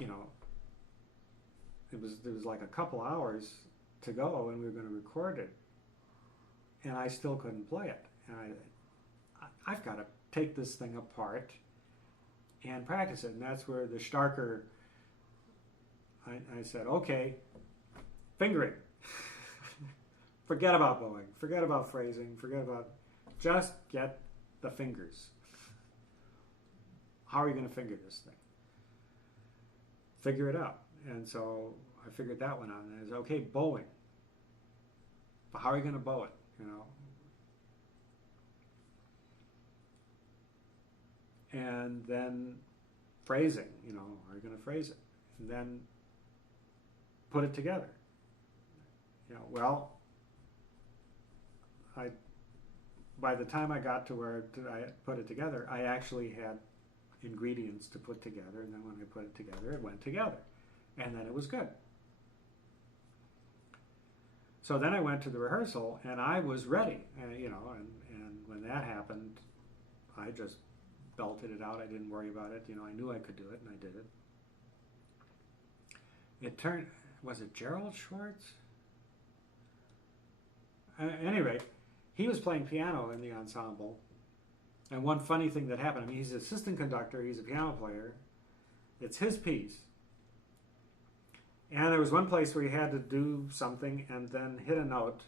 it was like a couple hours to go, and we were going to record it, and I still couldn't play it. And I've got to take this thing apart and practice it. And that's where the Starker, I said, okay, fingering. Forget about bowing, forget about phrasing, just get the fingers. How are you going to finger this thing? Figure it out. And so I figured that one out, and I said, okay, bowing. But how are you going to bow it, And then phrasing, how are you going to phrase it? And then put it together. By the time I got to where I put it together, I actually had ingredients to put together, and then when I put it together, it went together. And then it was good. So then I went to the rehearsal, and I was ready, and when that happened, I just belted it out. I didn't worry about it. I knew I could do it, and I did it. It turned, was it Gerald Schwartz? At any rate, he was playing piano in the ensemble, and one funny thing that happened, he's an assistant conductor, he's a piano player, it's his piece, and there was one place where he had to do something and then hit a note,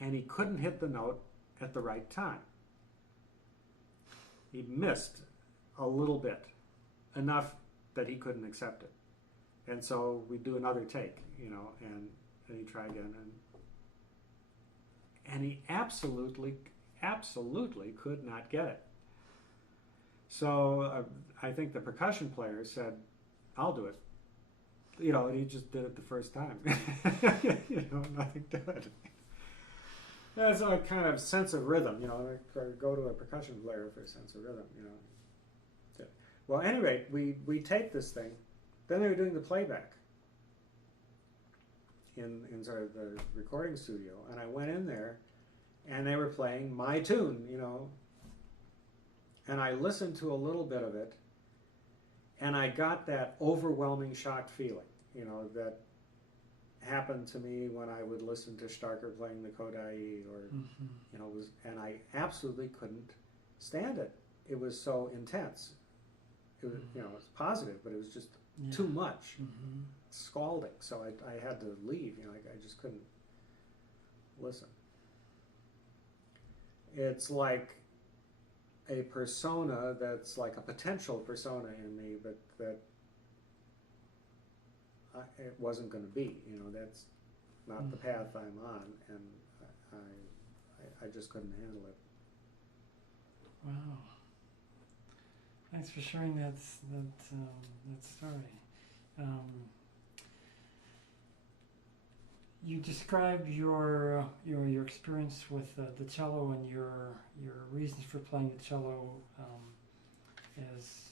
and he couldn't hit the note at the right time. He missed a little bit, enough that he couldn't accept it. And so we do another take, and he tried again, and he absolutely could not get it. So I think the percussion player said, I'll do it. And he just did it the first time. Nothing to it. That's a kind of sense of rhythm, go to a percussion player for a sense of rhythm, Well, anyway, we taped this thing. Then they were doing the playback in sort of the recording studio, and I went in there, and they were playing my tune, and I listened to a little bit of it, and I got that overwhelming shocked feeling, that happened to me when I would listen to Starker playing the Kodai, or and I absolutely couldn't stand it. It was so intense. It was, it was positive, but it was just too much, scalding. So I had to leave. I just couldn't listen. It's like a persona that's like a potential persona in me, but that it wasn't going to be. That's not the path I'm on, and I just couldn't handle it. Wow. Thanks for sharing that story. You described your experience with the cello and your reasons for playing the cello as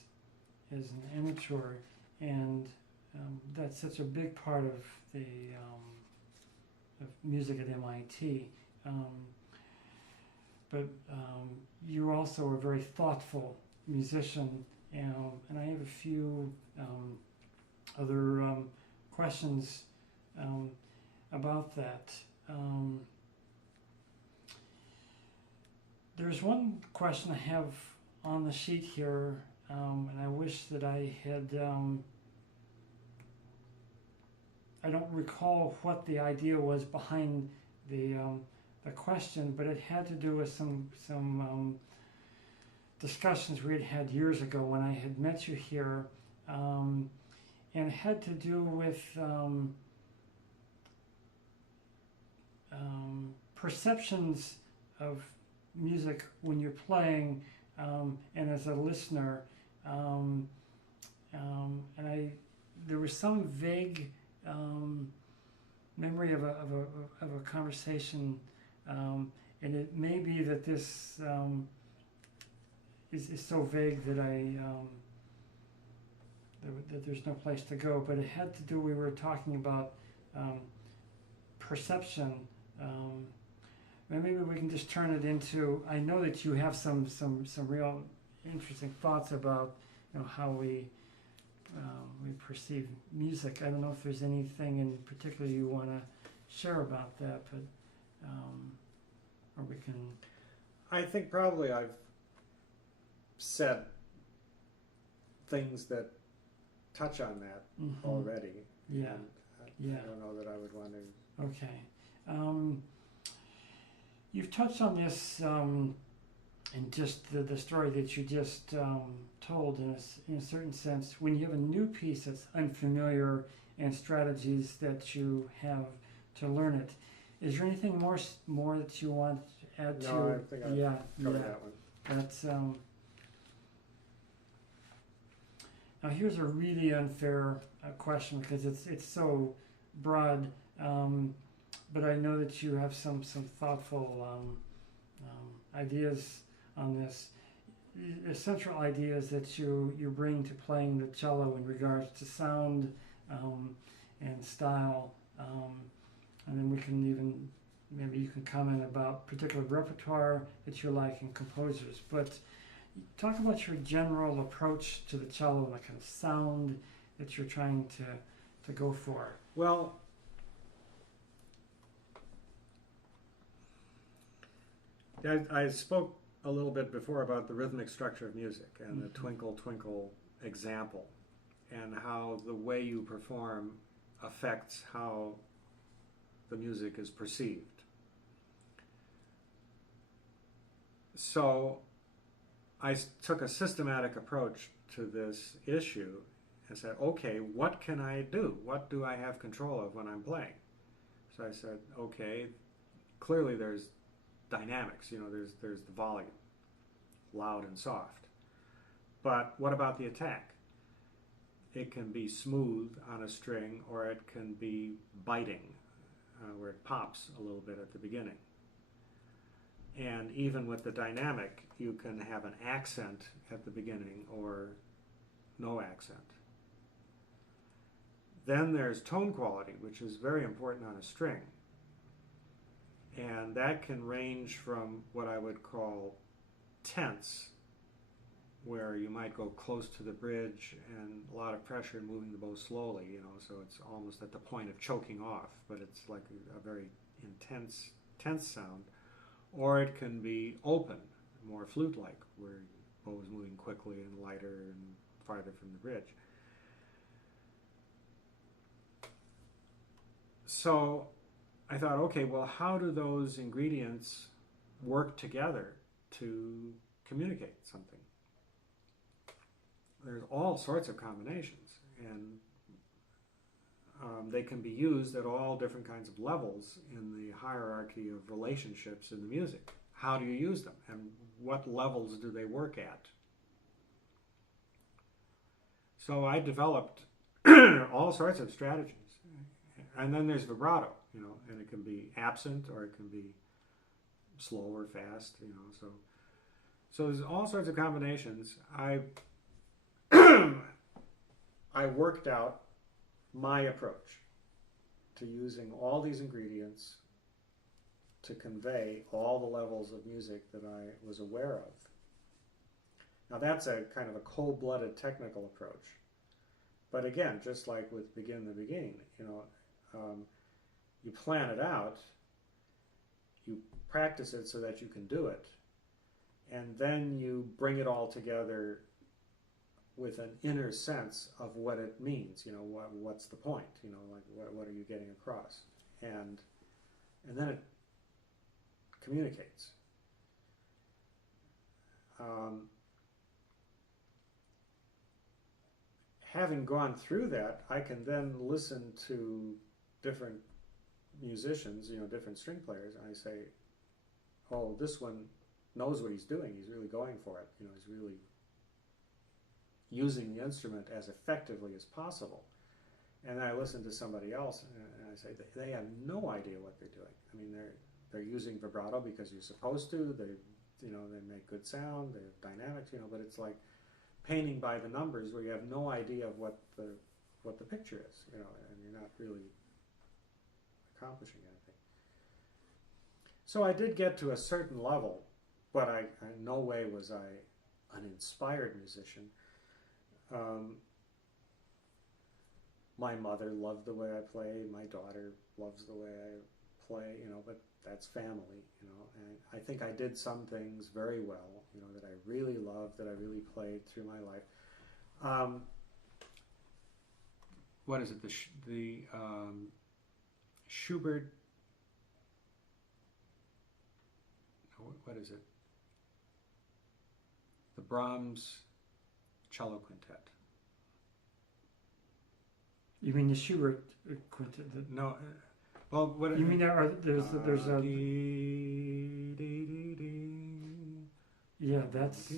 an amateur, and that's such a big part of the of music at MIT. But you also are a very thoughtful musician, and I have a few other questions about that. There's one question I have on the sheet here, and I wish that I had. I don't recall what the idea was behind the question, but it had to do with some discussions we had years ago when I had met you here, and it had to do with perceptions of music when you're playing, and as a listener, and there was some vague memory of a conversation, and it may be that this is so vague that that there's no place to go. But it had to do. We were talking about perception. Maybe we can just turn it into. I know that you have some real interesting thoughts about how we perceive music. I don't know if there's anything in particular you want to share about that, but or we can. I think probably I've said things that touch on that already. Yeah. I don't know that I would want to. Okay. You've touched on this in just the story that you just told in a certain sense. When you have a new piece that's unfamiliar and strategies that you have to learn it, is there anything more that you want to add to? No, I think I've covered that one. That's now here's a really unfair question because it's so broad, but I know that you have some thoughtful ideas on this. The central ideas that you bring to playing the cello in regards to sound and style, and then we can even maybe you can comment about particular repertoire that you like and composers. But talk about your general approach to the cello and the kind of sound that you're trying to go for. Well, I spoke a little bit before about the rhythmic structure of music and the twinkle twinkle example, and how the way you perform affects how the music is perceived. So I took a systematic approach to this issue and said, okay, what can I do? What do I have control of when I'm playing? So I said, okay, clearly there's dynamics, there's the volume, loud and soft. But what about the attack? It can be smooth on a string, or it can be biting, where it pops a little bit at the beginning. And even with the dynamic, you can have an accent at the beginning or no accent. Then there's tone quality, which is very important on a string. And that can range from what I would call tense, where you might go close to the bridge and a lot of pressure moving the bow slowly, so it's almost at the point of choking off, but it's like a very intense, tense sound. Or it can be open, more flute-like, where the bow is moving quickly and lighter and farther from the bridge. So I thought, okay, well, how do those ingredients work together to communicate something? There's all sorts of combinations, and they can be used at all different kinds of levels in the hierarchy of relationships in the music. How do you use them, and what levels do they work at? So I developed all sorts of strategies. And then there's vibrato, and it can be absent or it can be slow or fast, So there's all sorts of combinations. I worked out my approach to using all these ingredients to convey all the levels of music that I was aware of. Now that's a kind of a cold-blooded technical approach. But again, just like with Begin the Beginning, you plan it out, you practice it so that you can do it, and then you bring it all together with an inner sense of what it means. What's the point? What are you getting across? And then it communicates. Having gone through that, I can then listen to different musicians, different string players, and I say, oh, this one knows what he's doing. He's really going for it. He's really using the instrument as effectively as possible. And then I listen to somebody else, and I say, they have no idea what they're doing. I mean, they're using vibrato because you're supposed to. They make good sound. They have dynamics, but it's like painting by the numbers where you have no idea of what the picture is, and you're not really accomplishing anything. So I did get to a certain level, but in no way was I an inspired musician. My mother loved the way I play. My daughter loves the way I play, but that's family, and I think I did some things very well, that I really loved, that I really played through my life. What is it? The Schubert. What is it? The Brahms cello quintet. You mean the Schubert quintet? No. Well, what you mean there's a yeah, that's I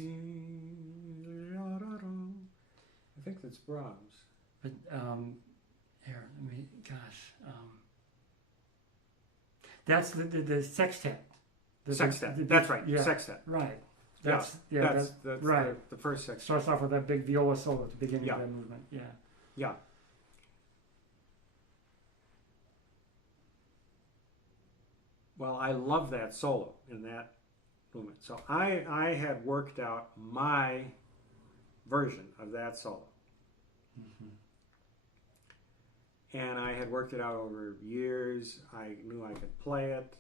think that's Brahms. But here, that's the sextet. Sextet. That's right. Yeah, sextet. Right. That's right. The first sextet. Starts off with that big viola solo at the beginning Yeah. of that movement. Yeah. Yeah. Well, I love that solo in that movement. So I had worked out my version of that solo. Mm-hmm. And I had worked it out over years. I knew I could play it.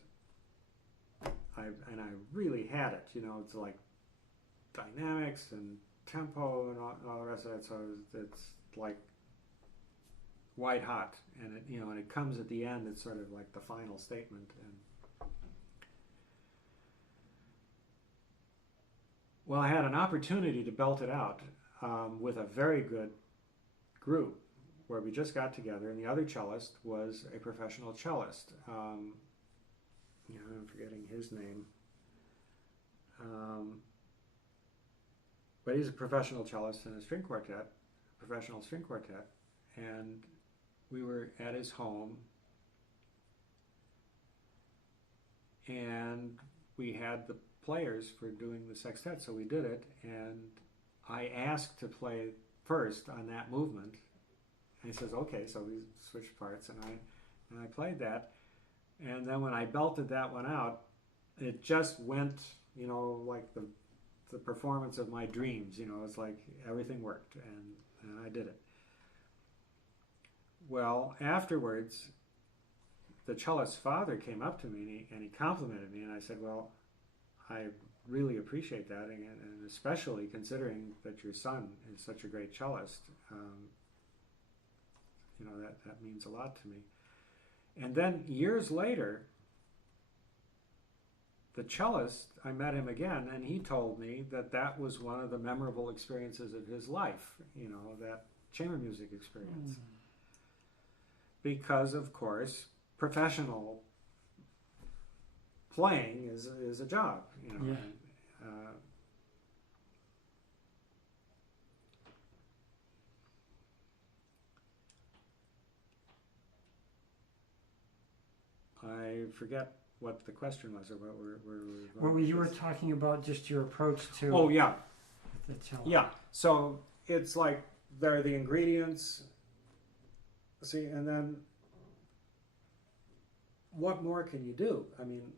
And I really had it. It's like dynamics and tempo and all the rest of it. So it's like white hot. And and it comes at the end. It's sort of like the final statement. Well, I had an opportunity to belt it out with a very good group where we just got together, and the other cellist was a professional cellist. I'm forgetting his name. But he's a professional cellist in a string quartet, professional string quartet, and we were at his home, and we had the players for doing the sextet, so we did it, and I asked to play first on that movement, and he says, okay, so we switched parts, and I played that, and then when I belted that one out, it just went, like the the performance of my dreams. It's like everything worked, and I did it. Well, afterwards, the cellist's father came up to me and he complimented me, and I said, well, I really appreciate that, and especially considering that your son is such a great cellist. That means a lot to me. And then years later, the cellist, I met him again, and he told me that was one of the memorable experiences of his life, that chamber music experience. Because, of course, professional playing is a job, Yeah. I forget what the question was, or what we're going Well, with you were this. talking about just your approach to Oh, yeah. the cello. Yeah. So it's like there are the ingredients, see, and then what more can you do? I mean,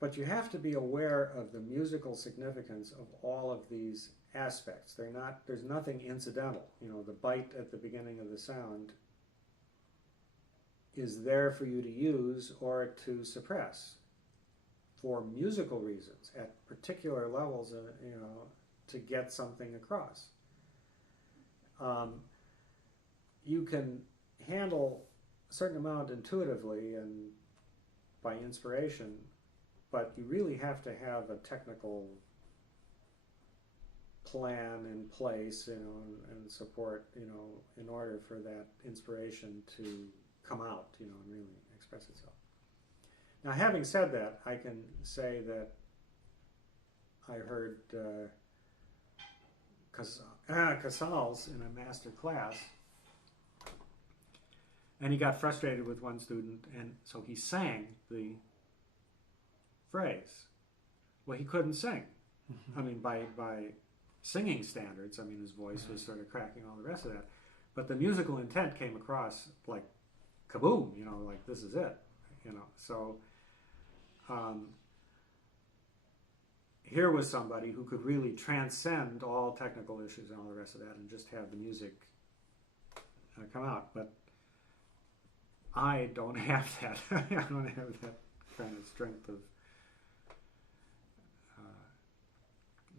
but you have to be aware of the musical significance of all of these aspects. There's nothing incidental. The bite at the beginning of the sound is there for you to use or to suppress for musical reasons at particular levels, to get something across. You can handle a certain amount intuitively and by inspiration, but you really have to have a technical plan in place, and support, in order for that inspiration to come out, and really express itself. Now, having said that, I can say that I heard Casals in a master class, and he got frustrated with one student, and so he sang the phrase. Well, he couldn't sing. I mean, by singing standards, I mean, his voice was sort of cracking, all the rest of that. But the musical intent came across like kaboom, like this is it, So here was somebody who could really transcend all technical issues and all the rest of that and just have the music come out. But I don't have that. I don't have that kind of strength of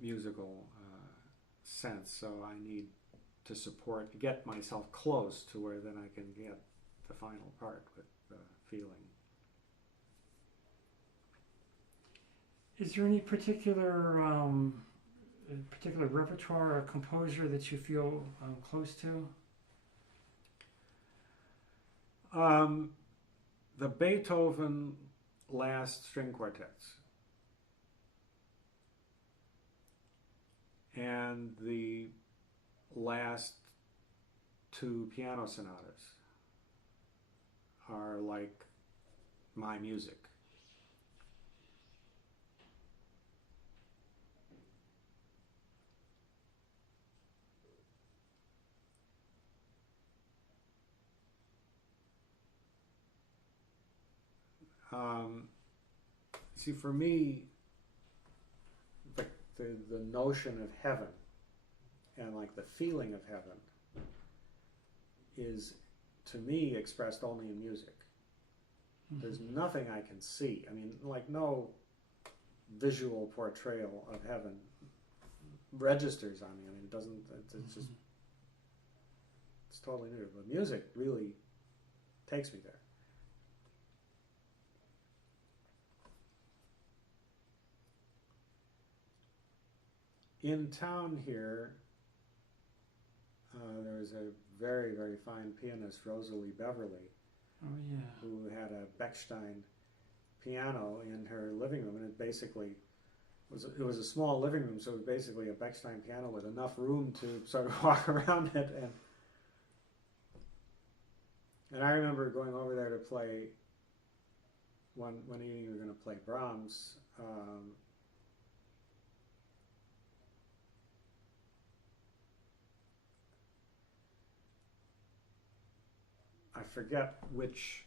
musical sense, so I need to get myself close to where then I can get the final part with the feeling. Is there any particular repertoire or composer that you feel close to? The Beethoven last string quartets and the last two piano sonatas are like my music. See, for me, the notion of heaven and like the feeling of heaven is, to me, expressed only in music. There's nothing I can see. I mean, like no visual portrayal of heaven registers on me. I mean, it doesn't, it's just, it's totally new. But music really takes me there. In town here, there was a very, very fine pianist, Rosalie Beverly, who had a Bechstein piano in her living room, and it basically it was a small living room, so it was basically a Bechstein piano with enough room to sort of walk around it. And I remember going over there to play one evening. We were going to play Brahms. I forget which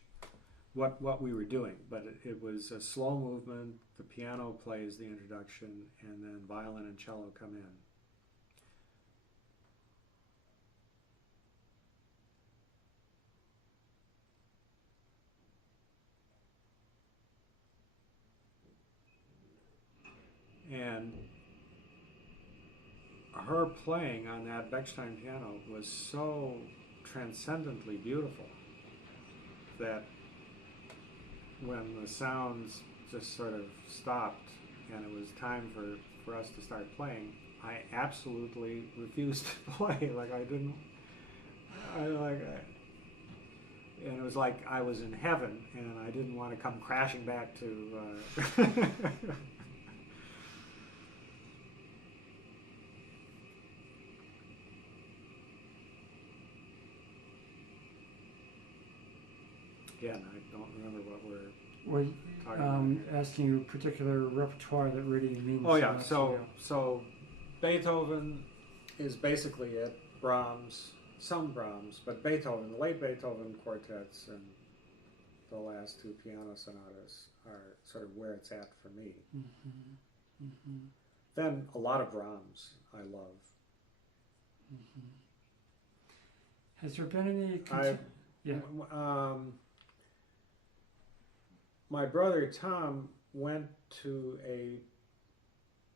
what we were doing, but it was a slow movement. The piano plays the introduction, and then violin and cello come in. And her playing on that Bechstein piano was so transcendently beautiful that when the sounds just sort of stopped and it was time for us to start playing, I absolutely refused to play. Like and it was like I was in heaven and I didn't want to come crashing back to Again, I don't remember what we're talking about. Asking you a particular repertoire that really means. Oh yeah, so Beethoven is basically it. Brahms, some Brahms, but Beethoven, the late Beethoven quartets and the last two piano sonatas are sort of where it's at for me. Mm-hmm. Mm-hmm. Then a lot of Brahms I love. Mm-hmm. Has there been any? My brother Tom went to a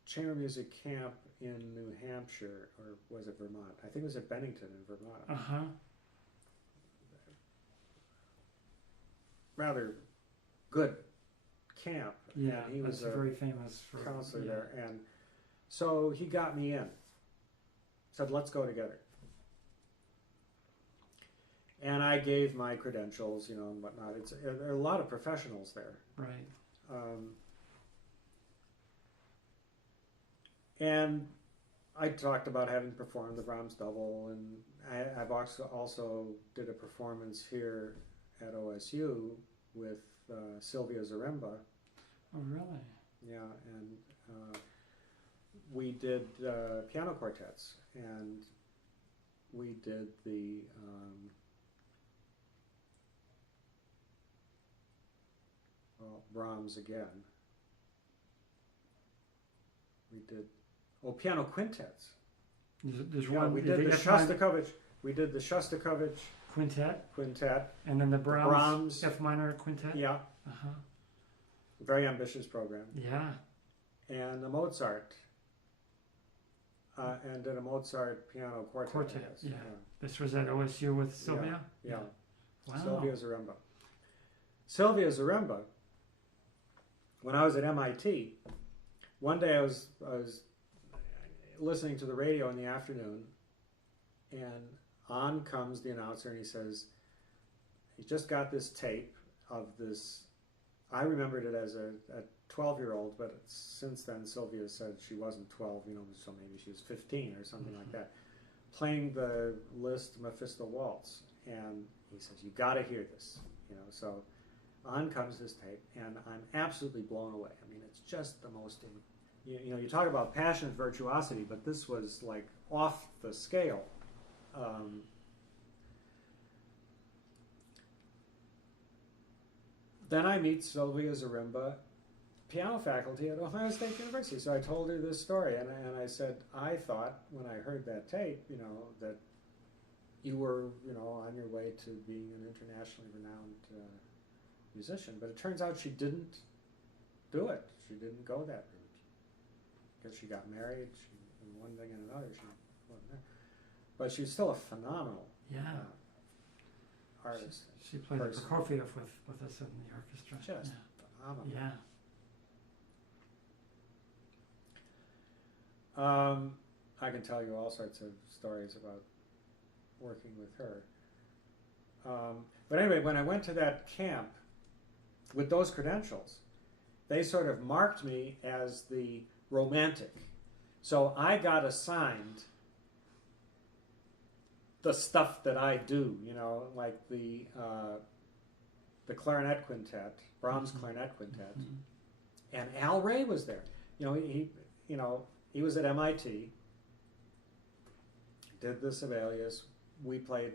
chamber music camp in New Hampshire, or was it Vermont? I think it was at Bennington in Vermont. Uh-huh. Rather good camp. Yeah, and he was very famous for counselor there, and so he got me in. Said, "Let's go together." And I gave my credentials, and whatnot. There are a lot of professionals there. Right. And I talked about having performed the Brahms double, and I've also did a performance here at OSU with Sylvia Zaremba. Oh, really? Yeah, and we did piano quartets, and we did the Brahms again. We did piano quintets. There's Yeah, one. we did the Shostakovich. We did the Shostakovich quintet, and then the Brahms F minor quintet. Yeah. Uh-huh. Very ambitious program. Yeah. And the Mozart. And did a Mozart piano quartet. Yeah. This was at OSU with Sylvia. Yeah. Wow. Sylvia Zaremba. Sylvia Zaremba. When I was at MIT, one day I was listening to the radio in the afternoon, and on comes the announcer, and he says, he just got this tape of this. I remembered it as a 12-year-old, but since then Sylvia said she wasn't 12, so maybe she was 15 or something like that, playing the Liszt Mephisto Waltz. And he says, "You got to hear this," So on comes this tape, and I'm absolutely blown away. I mean, it's just the most, you talk about passionate virtuosity, but this was like off the scale. Then I meet Sylvia Zaremba, piano faculty at Ohio State University. So I told her this story, and I said, I thought when I heard that tape, that you were, on your way to being an internationally renowned musician. But it turns out she didn't do it. She didn't go that route because she got married. And one thing and another, she wasn't there. But she's still a phenomenal artist. She played the Prokofiev with us in the orchestra. Just phenomenal. Yeah. I can tell you all sorts of stories about working with her. But anyway, when I went to that camp with those credentials, they sort of marked me as the romantic. So I got assigned the stuff that I do, like the clarinet quintet, Brahms clarinet quintet, and Al Ray was there. He was at MIT, did the Sibelius. We played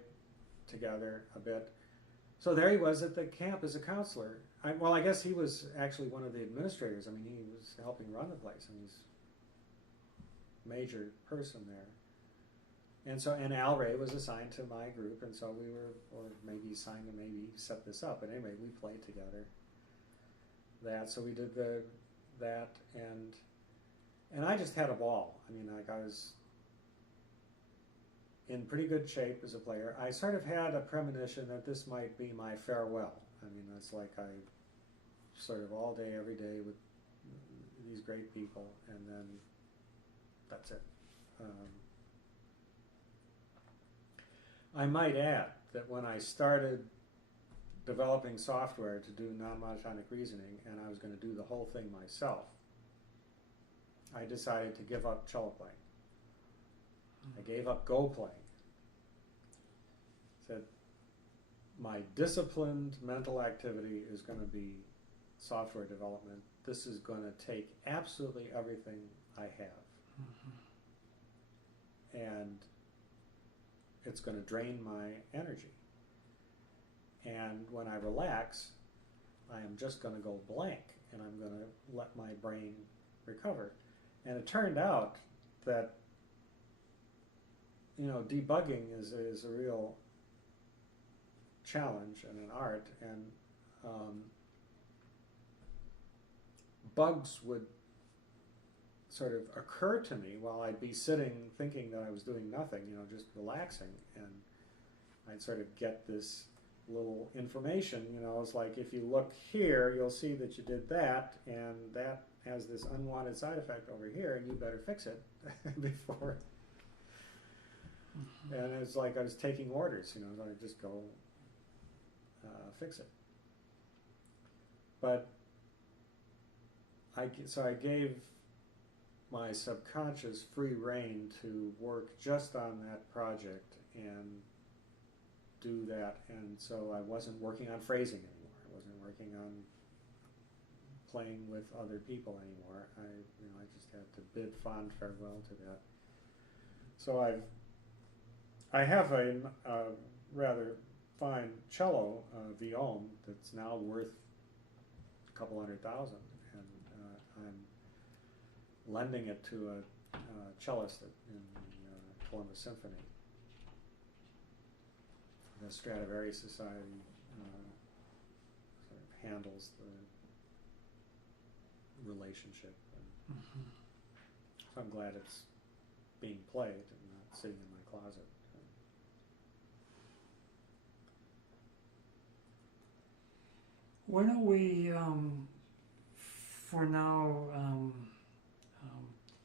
together a bit. So there he was at the camp as a counselor. I guess he was actually one of the administrators. I mean, he was helping run the place, and he's a major person there. And Al Ray was assigned to my group, and so we were, or maybe assigned to maybe set this up. But anyway, we played together. So we did that, and I just had a ball. I mean, like I was in pretty good shape as a player. I sort of had a premonition that this might be my farewell. I mean, it's like I sort of all day, every day with these great people, and then that's it. I might add that when I started developing software to do non-monotonic reasoning, and I was going to do the whole thing myself, I decided to give up cello playing. I gave up Go playing. Said, my disciplined mental activity is going to be software development. This is going to take absolutely everything I have. And it's going to drain my energy. And when I relax, I am just going to go blank, and I'm going to let my brain recover. And it turned out that, you know, debugging is a real challenge and an art, and bugs would sort of occur to me while I'd be sitting thinking that I was doing nothing, you know, just relaxing, and I'd sort of get this little information, you know, it's like if you look here, you'll see that you did that, and that has this unwanted side effect over here, and you better fix it before. And it's like I was taking orders, you know, so I just go fix it. But so I gave my subconscious free rein to work just on that project and do that, and so I wasn't working on phrasing anymore. I wasn't working on playing with other people anymore. I just had to bid fond farewell to that. So I have a rather fine cello, Viome, that's now worth a couple $100,000, and I'm lending it to a cellist in the Columbus Symphony. The Stradivarius Society sort of handles the relationship. So I'm glad it's being played and not sitting in my closet. Why don't we, for now,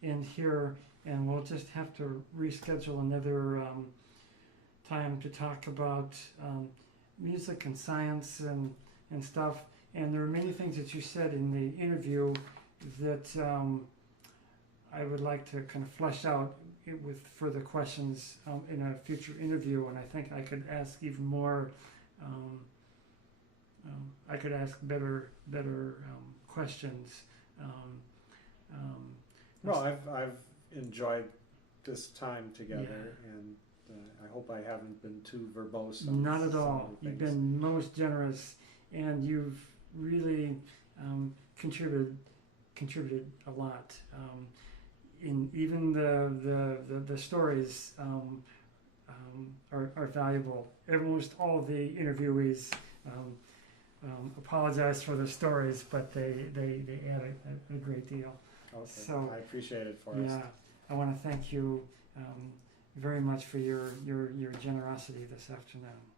end here, and we'll just have to reschedule another time to talk about music and science and stuff. And there are many things that you said in the interview that I would like to kind of flesh out with further questions in a future interview. And I think I could ask even more. I could ask better questions. Well, I've enjoyed this time together, and I hope I haven't been too verbose. Not at all. You've been most generous, and you've really contributed a lot. In even the stories are valuable. Almost all of the interviewees apologize for the stories, but they add a great deal. Okay. So I appreciate it for us. Yeah, I want to thank you very much for your generosity this afternoon.